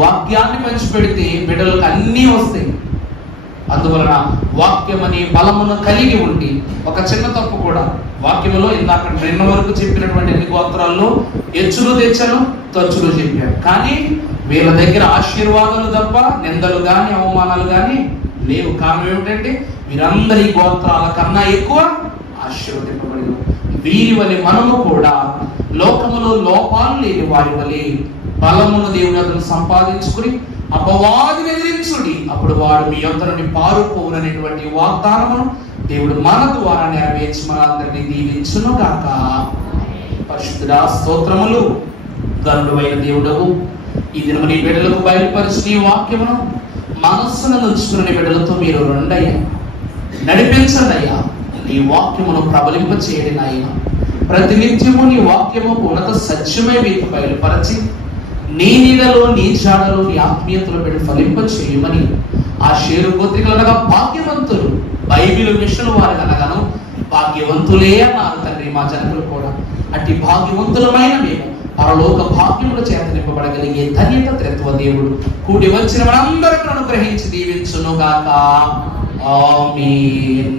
వాక్యాన్ని పంచిపెడితే బిడ్డలకు అన్నీ వస్తాయి. అందువలన వాక్యం అనే బలమును కలిగి ఉండి, ఒక చిన్న తప్పు కూడా వాక్యములో ఇందాక నిన్న వరకు చెప్పినటువంటి ఎన్ని గోత్రాల్లో ఎచ్చులు తెచ్చను తచ్చులు చెప్పాడు. కానీ వీళ్ళ దగ్గర ఆశీర్వాదాలు తప్ప నిందలు గాని అవమానాలు గాని లేవు. కారణం ఏమిటంటే వీరందరి గోత్రాల కన్నా ఎక్కువ ఆశీర్వదింపబడి, వీరి వలె మనము కూడా లోకములో లోపాలు లేని వారి వలె బలమును దేవుని అతను సంపాదించుకుని అపవాదిని ఎదిరించుడి, అప్పుడు వాడు మీ యొద్ద నుండి పారుపోవుననేటువంటి వాగ్దానమును దేవుడు మన ద్వారా నెరవేర్చి మనందరినీ దీవించును గాక. పరిశుద్ధుడా, స్తోత్రములు. గరుడైన దేవుడవు, ఈ దినము నీ బిడ్డలకు బయలుపరిచిన ఈ వాక్యమును మనస్సును నుంచుకున్న బిడ్డలతో మీరు రండయ్యా, నడిపించండి అయ్యా. నీ వాక్యమును ప్రబలింప చేయడి నాయన. ప్రతినిత్యము నీ వాక్యము ఉన్నత సత్యమే మీకు బయలుపరచి నీ నీడలో నీ జాడలో నీ ఆత్మీయతలో పెట్టి ఫలింప చేయమని ఆ షేరు గోత్రికులనగా భాగ్యవంతులు, బైబిల్ మిషన్ వారు అనగాను భాగ్యవంతులే అన్నారు తండ్రి మా జనకులు కూడా. అట్టి భాగ్యవంతులమైన మేము పరలోక భాగ్యముల చేత నింపబడగలిగే ధన్యత త్రిత్వ దేవుడు కూడి వచ్చిన మనందరికీ అనుగ్రహించి దీవించును గాక. ఆమేన్.